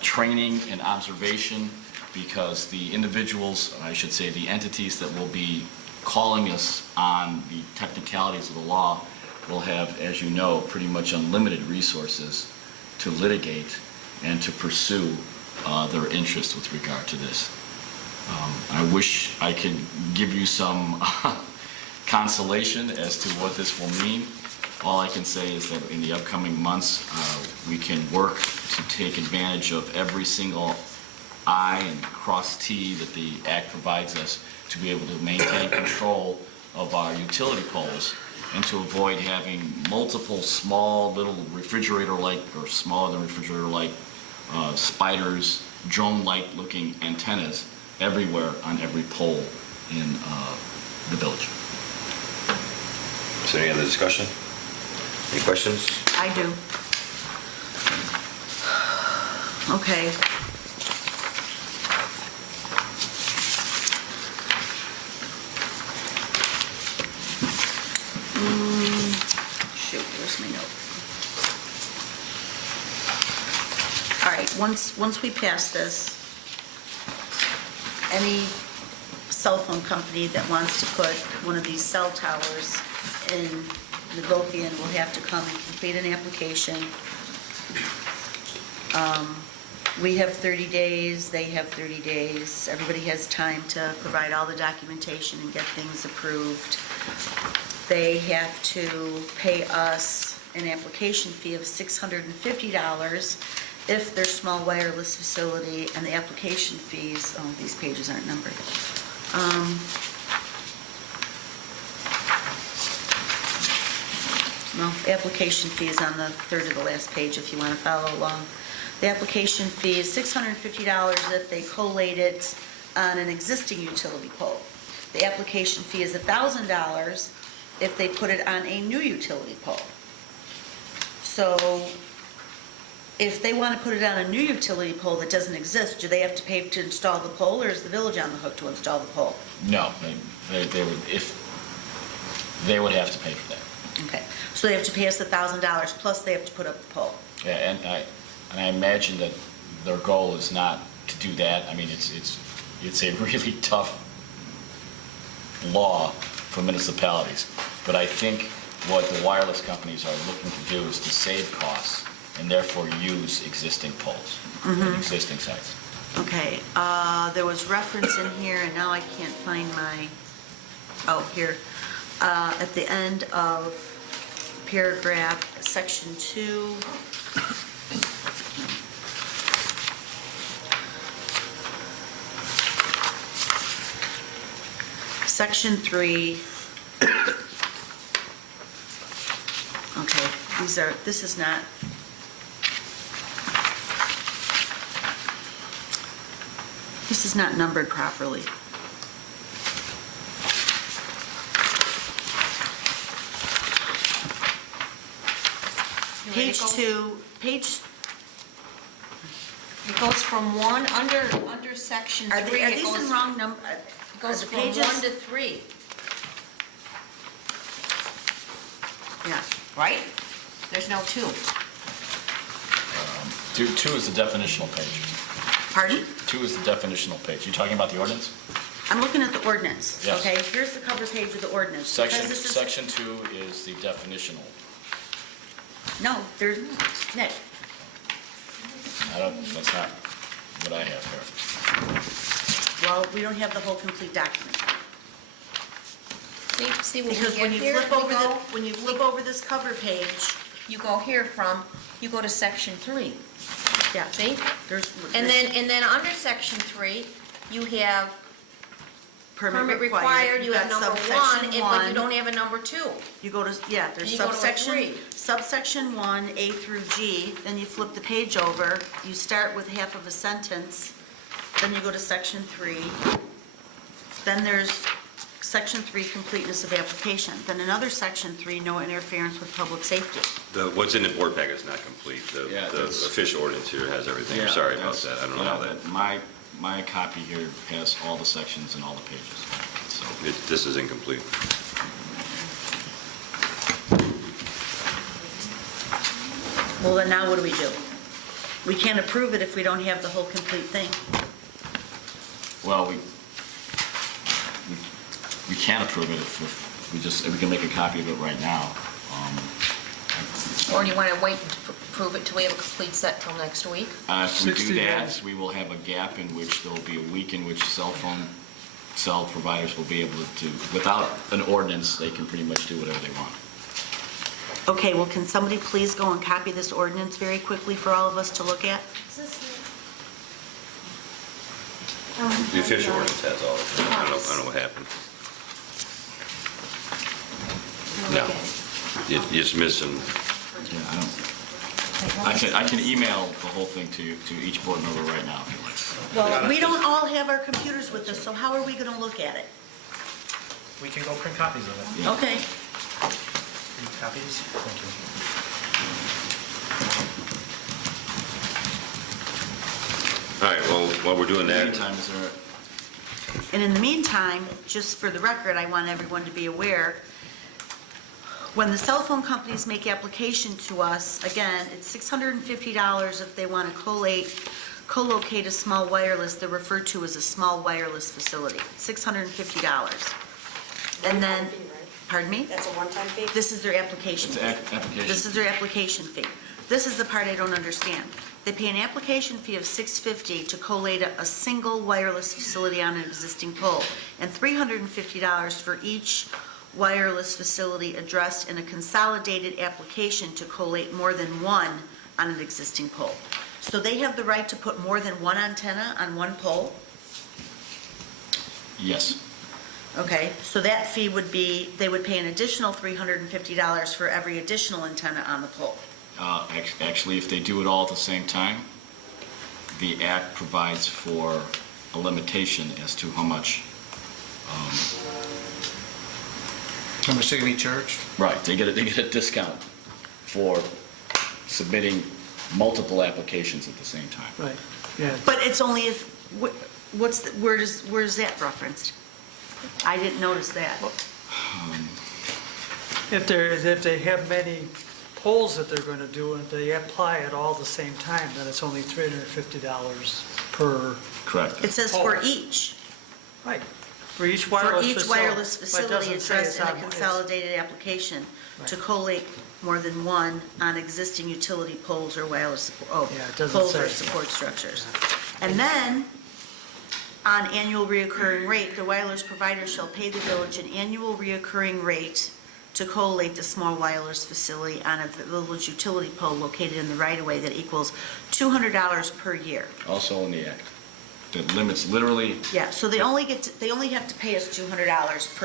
training and observation because the individuals, I should say the entities that will be calling us on the technicalities of the law will have, as you know, pretty much unlimited resources to litigate and to pursue their interests with regard to this. I wish I could give you some consolation as to what this will mean. All I can say is that in the upcoming months, we can work to take advantage of every single I and cross T that the Act provides us to be able to maintain control of our utility poles and to avoid having multiple small little refrigerator-like or smaller than refrigerator-like spiders, drone-like looking antennas everywhere on every pole in the village. Is there any other discussion? Any questions? I do. Okay. Shoot, where's my note? All right, once we pass this, any cell phone company that wants to put one of these cell towers in Midlothian will have to come and complete an application. We have 30 days, they have 30 days. Everybody has time to provide all the documentation and get things approved. They have to pay us an application fee of $650 if their small wireless facility, and the application fees, oh, these pages aren't numbered. No, application fee is on the third of the last page if you want to follow along. The application fee is $650 if they collate it on an existing utility pole. The application fee is $1,000 if they put it on a new utility pole. So if they want to put it on a new utility pole that doesn't exist, do they have to pay to install the pole, or is the village on the hook to install the pole? No, they would have to pay for that. Okay, so they have to pay us $1,000 plus they have to put up the pole. Yeah, and I imagine that their goal is not to do that. I mean, it's a really tough law for municipalities. But I think what the wireless companies are looking to do is to save costs and therefore use existing poles and existing sites. Okay, there was reference in here, and now I can't find my, oh, here. At the end of paragraph, section 2, Section 3. Okay, this is not. This is not numbered properly. Page 2, page, It goes from one, under section are three, it these goes, in wrong number? it goes the from pages? 1 to 3, Yeah. right? There's no 2. Two is the definitional page. Pardon? 2 is the definitional page. You talking about the ordinance? I'm looking at the ordinance, Yes. okay? Here's the cover page of the ordinance. Section, Because this is- section 2 is the definitional. No, there's, Nick, That's not what I have here. well, we don't have the whole complete document. See what we Because when get you here, flip over when you flip over this cover page, you go here you go to section 3, yeah, see? there's. And then under section 3, you have permit required, required, you you've have got number subsection 1, but you don't have a number 2. You go to, yeah, there's You go to a three. subsection 1, A through G, then you flip the page over, you start with half of a sentence, then you go to section 3, then there's section 3, completeness of application, then another section 3, no interference with public safety. What's in the board packet is not complete. Yeah, The that's- official ordinance here has everything. I'm sorry about that. I don't know how that, My copy here has all the sections and all the pages, so. this is incomplete. Well, then now what do? We can't approve it if we don't have the whole complete thing. Well, we can approve it if we can make a copy of it right now. Or do you want to wait and prove it till we have a complete set till next week? If we 60 do that, days. we will have a gap in which there'll be a week in which cell providers will be able to, without an ordinance, they can pretty much do whatever they want. Okay, well, can somebody please go and copy this ordinance very quickly for all of us to look at? The official ordinance has all of it. I don't know what happened. No. You're just missing, Yeah, I can email the whole thing to each board member right now if you like. Well, we don't all have our computers with us, so how are we going to look at it? We can go print copies of it. Okay. Print copies? Thank you. all right, well, while we're doing In the that, meantime, is there, And in the meantime, just for the record, I want everyone to be aware, when the cell phone companies make application to us, again, it's $650 if they want to co-locate a small wireless, they're referred to as a small wireless facility, $650. And then, pardon me? That's a one-time fee? This is their application it's fee. application? This is their application fee. This is the part I don't understand. They pay an application fee of $650 to collate a single wireless facility on an existing pole, and $350 for each wireless facility addressed in a consolidated application to collate more than one on an existing pole. So they have the right to put more than one antenna on one pole? Yes. Okay, so that fee would be, they would pay an additional $350 for every additional antenna on the pole. Actually, if they do it all at the same time, the act provides for a limitation as to how much. How much they can be charged? Right, they get a discount for submitting multiple applications at the same time. Right, yeah. But it's only if, where is that referenced? I didn't notice that. If they have many polls that they're going to do and they apply it all at the same time, then it's only $350 per, Correct. It says for each, right, for each for wireless each facility. wireless But it facility doesn't say addressed it's in a on- it's- consolidated application to Right. collate more than one on existing utility poles or wireless, Yeah, it doesn't poles or say. support structures. And then, on annual reoccurring rate, the wireless provider shall pay the village an annual reoccurring rate to collate the small wireless facility on a village utility pole located in the right-of-way that equals $200 per year. Also in the act. that limits literally, Yeah, so they only have to pay us $200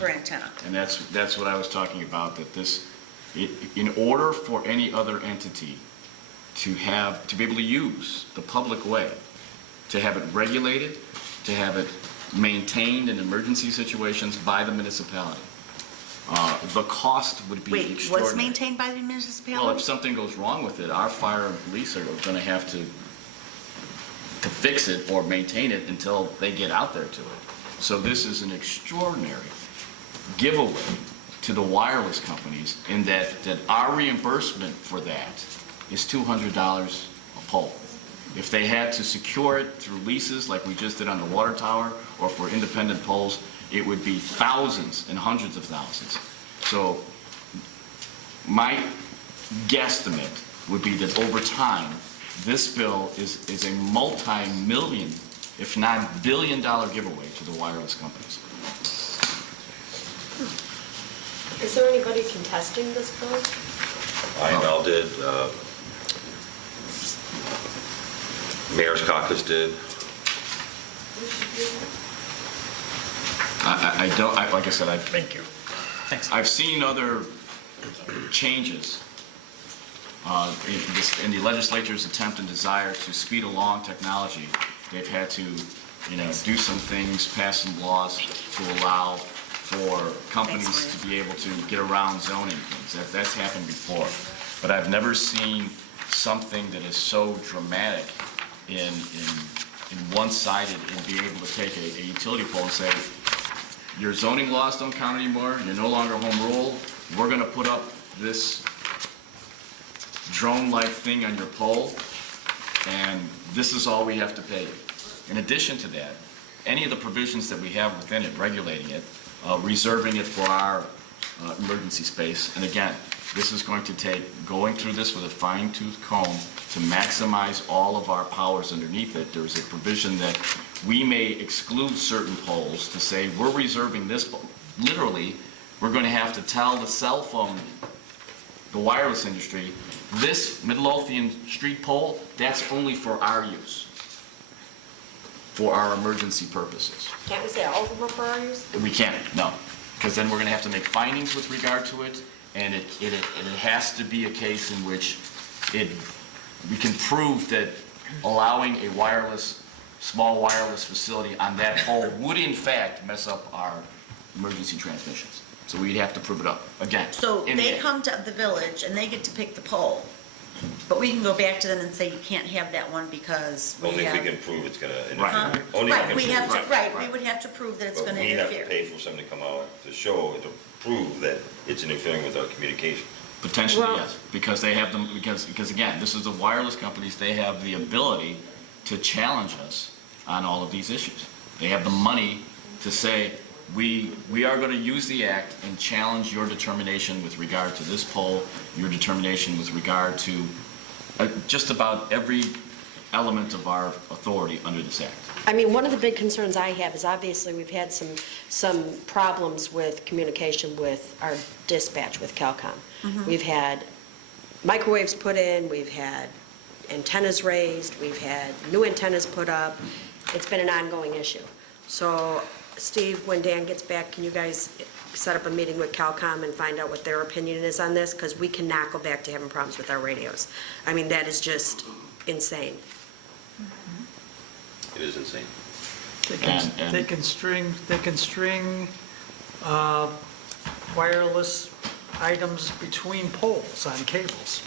per antenna. and that's what I was talking about, that this, in order for any other entity to be able to use the public way, to have it regulated, to have it maintained in emergency situations by the municipality, the cost would be Wait, extraordinary. what's maintained by the Well, if municipality? something goes wrong with it, our fire and police are going to have to fix it or maintain it until they get out there to it. So this is an extraordinary giveaway to the wireless companies in that our reimbursement for that is $200 a pole. If they had to secure it through leases like we just did on the water tower or for independent poles, it would be thousands and hundreds of thousands. So my guesstimate would be that over time, this bill is a multi-million, if not billion-dollar giveaway to the wireless companies. Is there anybody contesting this bill? IML did, Mayor's Caucus did. I don't, like I said, Thank you. I've seen other changes in the legislature's attempt and desire to speed along technology. They've had to, do some things, pass some laws to allow for companies to be able to get around zoning things. That's happened before. But I've never seen something that is so dramatic in one-sided and be able to take a utility pole and say, your zoning laws don't count anymore, you're no longer home rule, we're gonna put up this drone-like thing on your pole, and this is all we have to pay you. In addition to that, any of the provisions that we have within it, regulating it, reserving it for our emergency space, and again, this is going to take going through this with a fine-tooth comb to maximize all of our powers underneath it. There's a provision that we may exclude certain poles to say, we're reserving this pole. Literally, we're going to have to tell the cell phone, the wireless industry, this Midlothian street pole, that's only for our use, for our emergency purposes. Can't we say all of them are for our use? We can't, no, because then we're going to have to make findings with regard to it, and it has to be a case in which we can prove that allowing a small wireless facility on that pole would in fact mess up our emergency transmissions. So we'd have to prove it up, again. So they come to the village and they get to pick the pole, but we can go back to them and say, you can't have that one because we have... Only if we can prove it's gonna Right. interfere. Only if Right, we can have prove to, it. right, we would have to prove that it's But gonna we have to interfere. pay for something to come out to show, to prove that it's interfering with our communication. Potentially, Well- yes, because they have them, because again, this is the wireless companies, they have the ability to challenge us on all of these issues. They have the money to say, we are going to use the act and challenge your determination with regard to this pole, your determination with regard to just about every element of our authority under this act. I mean, one of the big concerns I have is obviously we've had some problems with communication with our dispatch with Calcom. We've had microwaves put in, we've had antennas raised, we've had new antennas put up. It's been an ongoing issue. So, Steve, when Dan gets back, can you guys set up a meeting with Calcom and find out what their opinion is on this? Because we cannot go back to having problems with our radios. I mean, that is just insane. It is insane. They can string wireless items between poles on cables.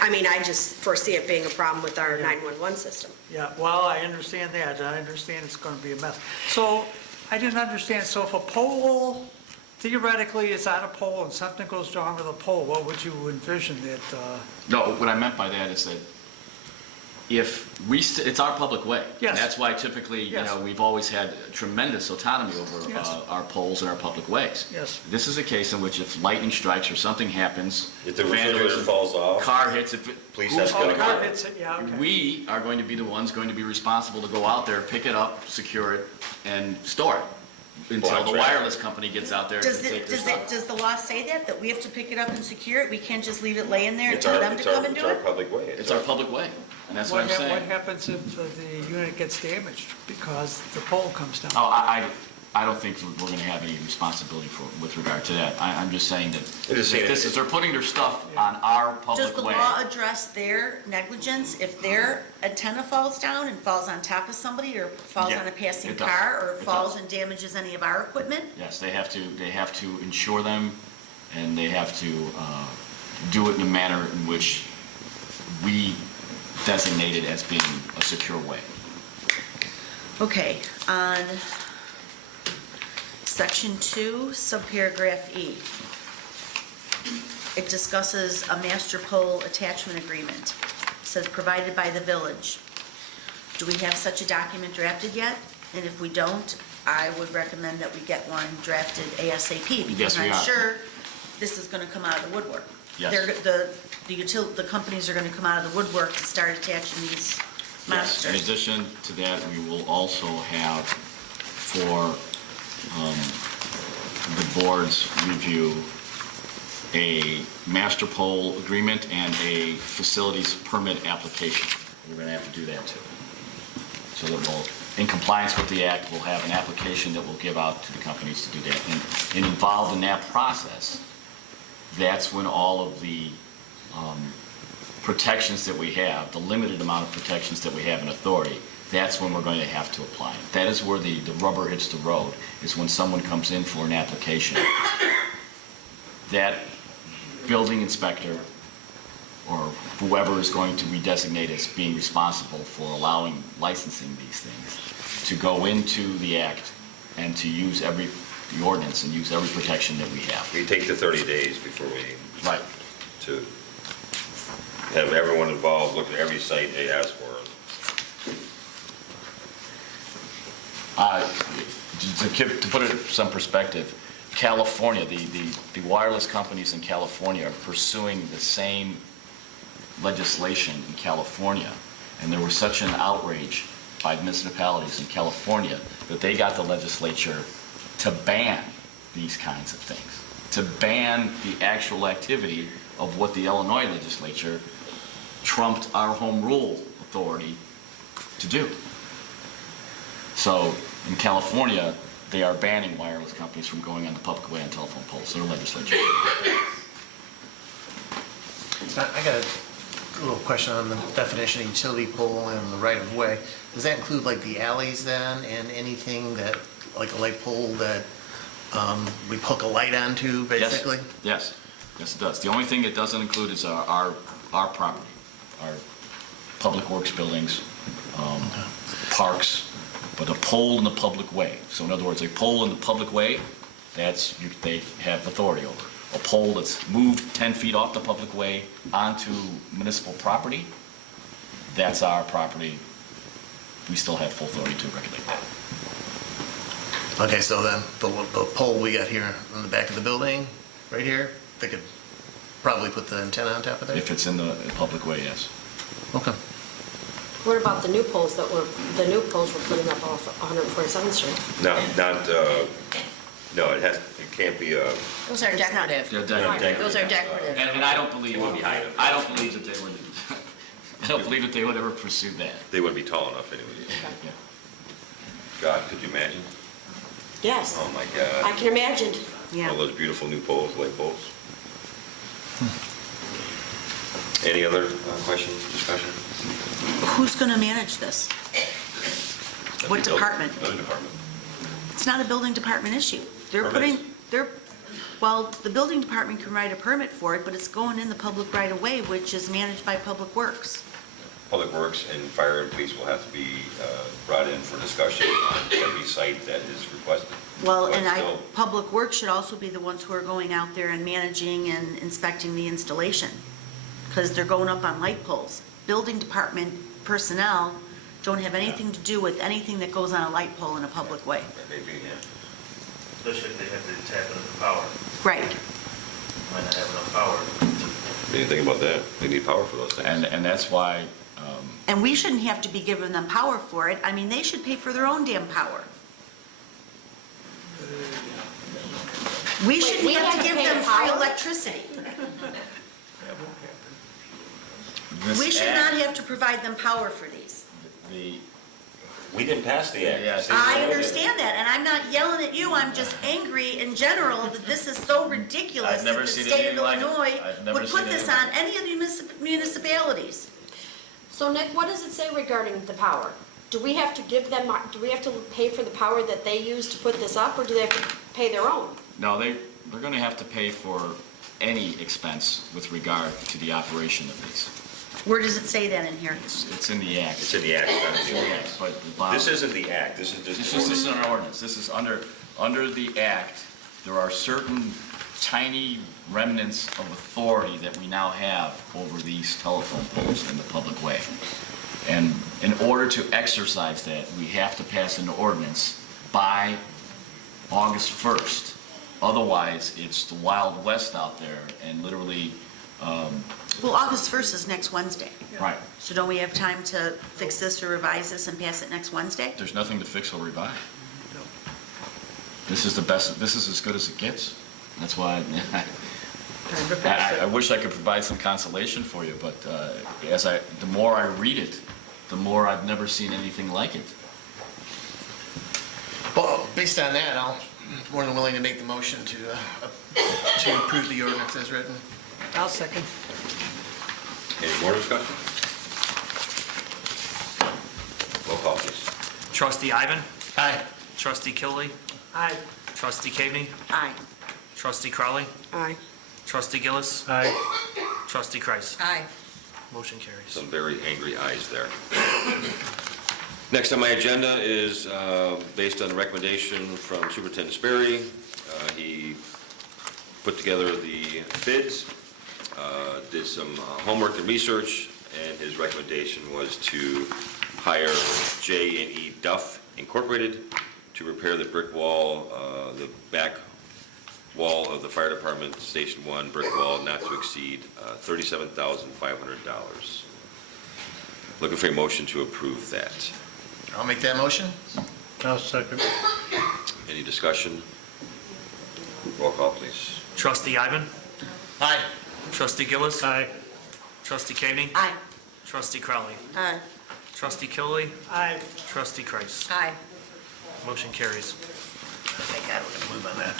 I mean, I just foresee it being a problem with our 911 system. Yeah, well, I understand that. I understand it's going to be a mess. So I didn't understand. So if a pole theoretically is on a pole and something goes wrong with a pole, what would you envision that? No, what I meant by that is that if it's our public way. Yes. And that's why typically, Yes. we've always had tremendous autonomy over Yes. Our poles and our public ways. Yes. This is a case in which if lightning strikes or something happens, If the refrigerator vandalism, falls off, car hits it, police who's have to gonna go. cover Oh, it? it's, yeah, okay. We are going to be the ones going to be responsible to go out there, pick it up, secure it, and store it until Well, the that's right. wireless company gets out there and take their stuff. Does the law say that we have to pick it up and secure it? We can't just leave it laying there and It's tell our, them to come and do it's our it? public way. It's It's our public way, and that's what I'm What saying. happens if the unit gets damaged because the pole comes down? Oh, I don't think we're going to have any responsibility with regard to that. I'm just saying that they're putting their stuff on our Does the public way. law address their negligence if their antenna falls down and falls on top of somebody, or falls Yeah, on a passing it does. car, or It falls does. and damages any of our equipment? Yes, they have to insure them, and they have to do it in a manner in which we designate it as being a secure way. Okay, on section 2, subparagraph E, it discusses a master pole attachment agreement. It says provided by the village. Do we have such a document drafted yet? And if we don't, I would recommend that we get one drafted ASAP. Yes, Because we I'm are. sure this is gonna come out of the woodwork. Yes. The companies are gonna come out of the woodwork to start attaching these Yes, in monsters. addition to that, we will also have for the board's review, a master pole agreement and a facilities permit application. We're going to have to do that too. So that we'll, in compliance with the act, we'll have an application that we'll give out to the companies to do that. And involved in that process, that's when all of the protections that we have, the limited amount of protections that we have in authority, that's when we're going to have to apply it. That is where the rubber hits the road, is when someone comes in for an application. That building inspector, or whoever is going to be designated as being responsible for allowing licensing these things, to go into the act and to use the ordinance and use every protection that we have. We take the 30 days before we, Right. to have everyone involved, look at every site they ask for. To put it in some perspective, California, the wireless companies in California are pursuing the same legislation in California, and there was such an outrage by municipalities in California that they got the legislature to ban these kinds of things, to ban the actual activity of what the Illinois legislature trumped our home rule authority to do. So in California, they are banning wireless companies from going on the public way on telephone poles, their legislature. I got a little question on the definition of utility pole and the right-of-way. Does that include like the alleys then, and anything that, like a light pole that we hook a light onto, basically? Yes, yes it does. The only thing it doesn't include is our property, our public works buildings, parks, but a pole in the public way. So in other words, a pole in the public way, they have authority over. A pole that's moved 10 feet off the public way onto municipal property, that's our property. We still have full authority to regulate that. Okay, so then the pole we got here on the back of the building, right here, they could probably put the antenna on top of there? If it's in the public way, yes. Okay. What about the new poles we're putting up off 147th Street? No, it can't be a, Those are decorative. They're decorative. Those are decorative. And I don't believe, I don't believe that they would, I don't believe that they would ever pursue that. they wouldn't be tall enough anyway. Yeah. God, could you imagine? Yes, Oh, my I God. can imagine. Yeah. All those beautiful new poles, light poles. Any other questions, discussion? Who's gonna manage this? What department? Building department. It's not a building department issue. Permits. Well, the building department can write a permit for it, but it's going in the public right of way, which is managed by Public Works. Public Works and Fire and Police will have to be brought in for discussion on every site that is requested. Well, But and still, Public Works should also be the ones who are going out there and managing and inspecting the installation, because they're going up on light poles. Building department personnel don't have anything to do with anything that goes on a light pole in a public way. Maybe, yeah. Especially if they have to tap into the power. Right. Might not have enough power. Anything about that? They need power for those things. And that's why, And we shouldn't have to be giving them power for it. I mean, they should pay for their own damn power. We shouldn't we have have to to give pay them the free power? electricity. This We should act- not have to provide them power for these. We didn't pass the act. Yes. I understand that, and I'm not yelling at you, I'm just angry in general that this is so ridiculous I've never that the seen state of anything like it. Illinois I've never would put seen this anything. on any of the municipalities. So Nick, what does it say regarding the power? Do we have to give them, do we have to pay for the power that they use to put this up, or do they have to pay their own? No, they're gonna have to pay for any expense with regard to the operation of these. Where does it say that in here? It's in the act. It's in the act, not It's in in the the act. act, but the bottom. This isn't the act, this is just. This is an ordinance. This is under the act, there are certain tiny remnants of authority that we now have over these telephone poles in the public way. And in order to exercise that, we have to pass an ordinance by August 1st. Otherwise, it's the Wild West out there, and literally, Well, August 1st is next Wednesday. right, So don't we have time to fix this or revise this and pass it next Wednesday? there's nothing to fix or revive. This is the best, this is as good as it gets. That's why I wish I could provide some consolation for you, but the more I read it, the more I've never seen anything like it. Well, based on that, I'm more than willing to make the motion to approve the ordinance as written. I'll second. Any more discussion? Roll call, please. Trustee Ivan. Aye. Trustee Kilby. Aye. Trustee Cagney. Aye. Trustee Crowley. Aye. Trustee Gillis. Aye. Trustee Kreis. Aye. Motion carries. Some very angry eyes there. Next on my agenda is based on the recommendation from Superintendent Sperry. He put together the bids, did some homework and research, and his recommendation was to hire J&E Duff Incorporated to repair the brick wall, the back wall of the fire department, Station 1 brick wall, not to exceed $37,500. Looking for a motion to approve that. I'll make that motion. I'll second. Any discussion? Roll call, please. Trustee Ivan. Aye. Trustee Gillis. Aye. Trustee Cagney. Aye. Trustee Crowley. Aye. Trustee Kilby. Aye. Trustee Kreis. Aye. Motion carries. Thank God we're gonna move on that.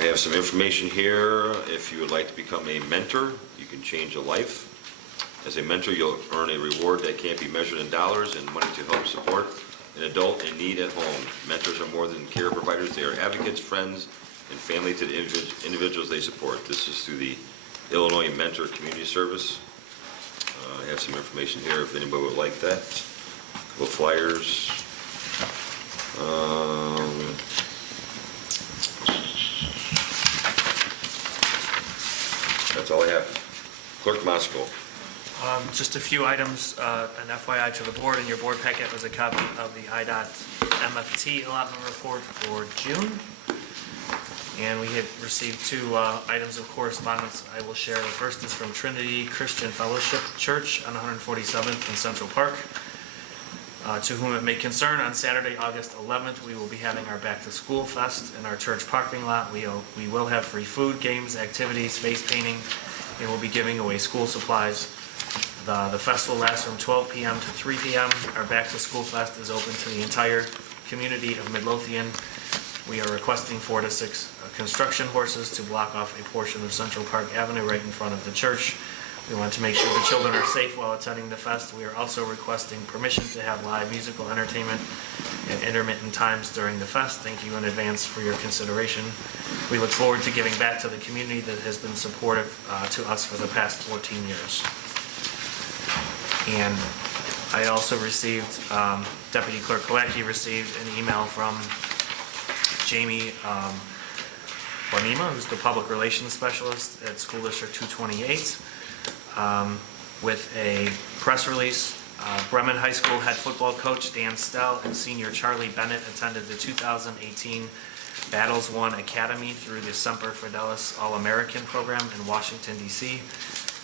I have some information here. If you would like to become a mentor, you can change a life. As a mentor, you'll earn a reward that can't be measured in dollars and money to help support an adult in need at home. Mentors are more than care providers. They are advocates, friends, and family to the individuals they support. This is through the Illinois Mentor Community Service. I have some information here if anybody would like that. Couple flyers. That's all I have. Clerk Mosko. Just a few items, an FYI to the board. In your board packet was a copy of the IDOT MFT allotment report for June. And we had received two items of correspondence I will share. The first is from Trinity Christian Fellowship Church on 147th in Central Park. To whom it may concern, on Saturday, August 11th, we will be having our Back to School Fest in our church parking lot. We will have free food, games, activities, face painting, and we'll be giving away school supplies. The fest will last from 12 p.m. to 3 p.m. Our Back to School Fest is open to the entire community of Midlothian. We are requesting 4 to 6 construction horses to block off a portion of Central Park Avenue right in front of the church. We want to make sure the children are safe while attending the fest. We are also requesting permission to have live musical entertainment at intermittent times during the fest. Thank you in advance for your consideration. We look forward to giving back to the community that has been supportive to us for the past 14 years. And I also received, Deputy Clerk Kowacki received an email from Jamie Bonema, who's the Public Relations Specialist at School District 228, with a press release. Bremen High School head football coach Dan Stell and senior Charlie Bennett attended the 2018 Battles Won Academy through the Semper Fidelis All-American program in Washington, D.C.,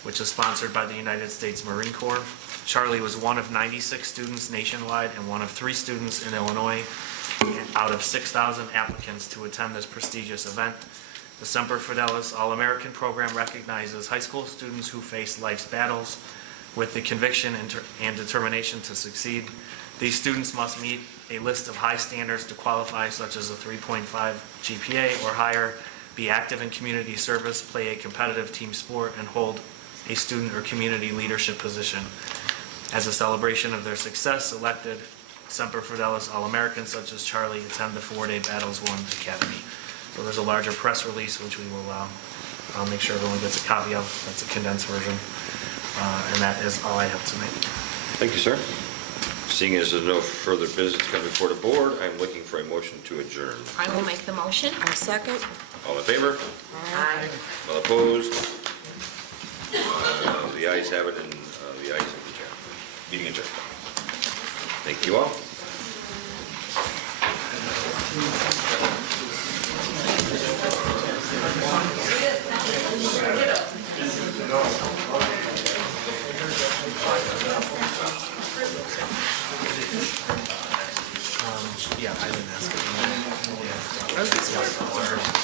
which is sponsored by the United States Marine Corps. Charlie was one of 96 students nationwide and one of 3 students in Illinois out of 6,000 applicants to attend this prestigious event. The Semper Fidelis All-American Program recognizes high school students who face life's battles with the conviction and determination to succeed. These students must meet a list of high standards to qualify, such as a 3.5 GPA or higher, be active in community service, play a competitive team sport, and hold a student or community leadership position. As a celebration of their success, selected Semper Fidelis All-Americans such as Charlie attend the 4-day Battles Won Academy. So there's a larger press release, which we will I'll make sure everyone gets a copy of. That's a condensed version. And that is all I have tonight. Thank you, sir. Seeing as there's no further business coming before the board, I'm looking for a motion to adjourn. I will make the motion. Our second. All in favor? Aye. All opposed? The ayes have it, and the ayes have the chair. Meeting adjourned. Thank you all. Yeah, I didn't ask it.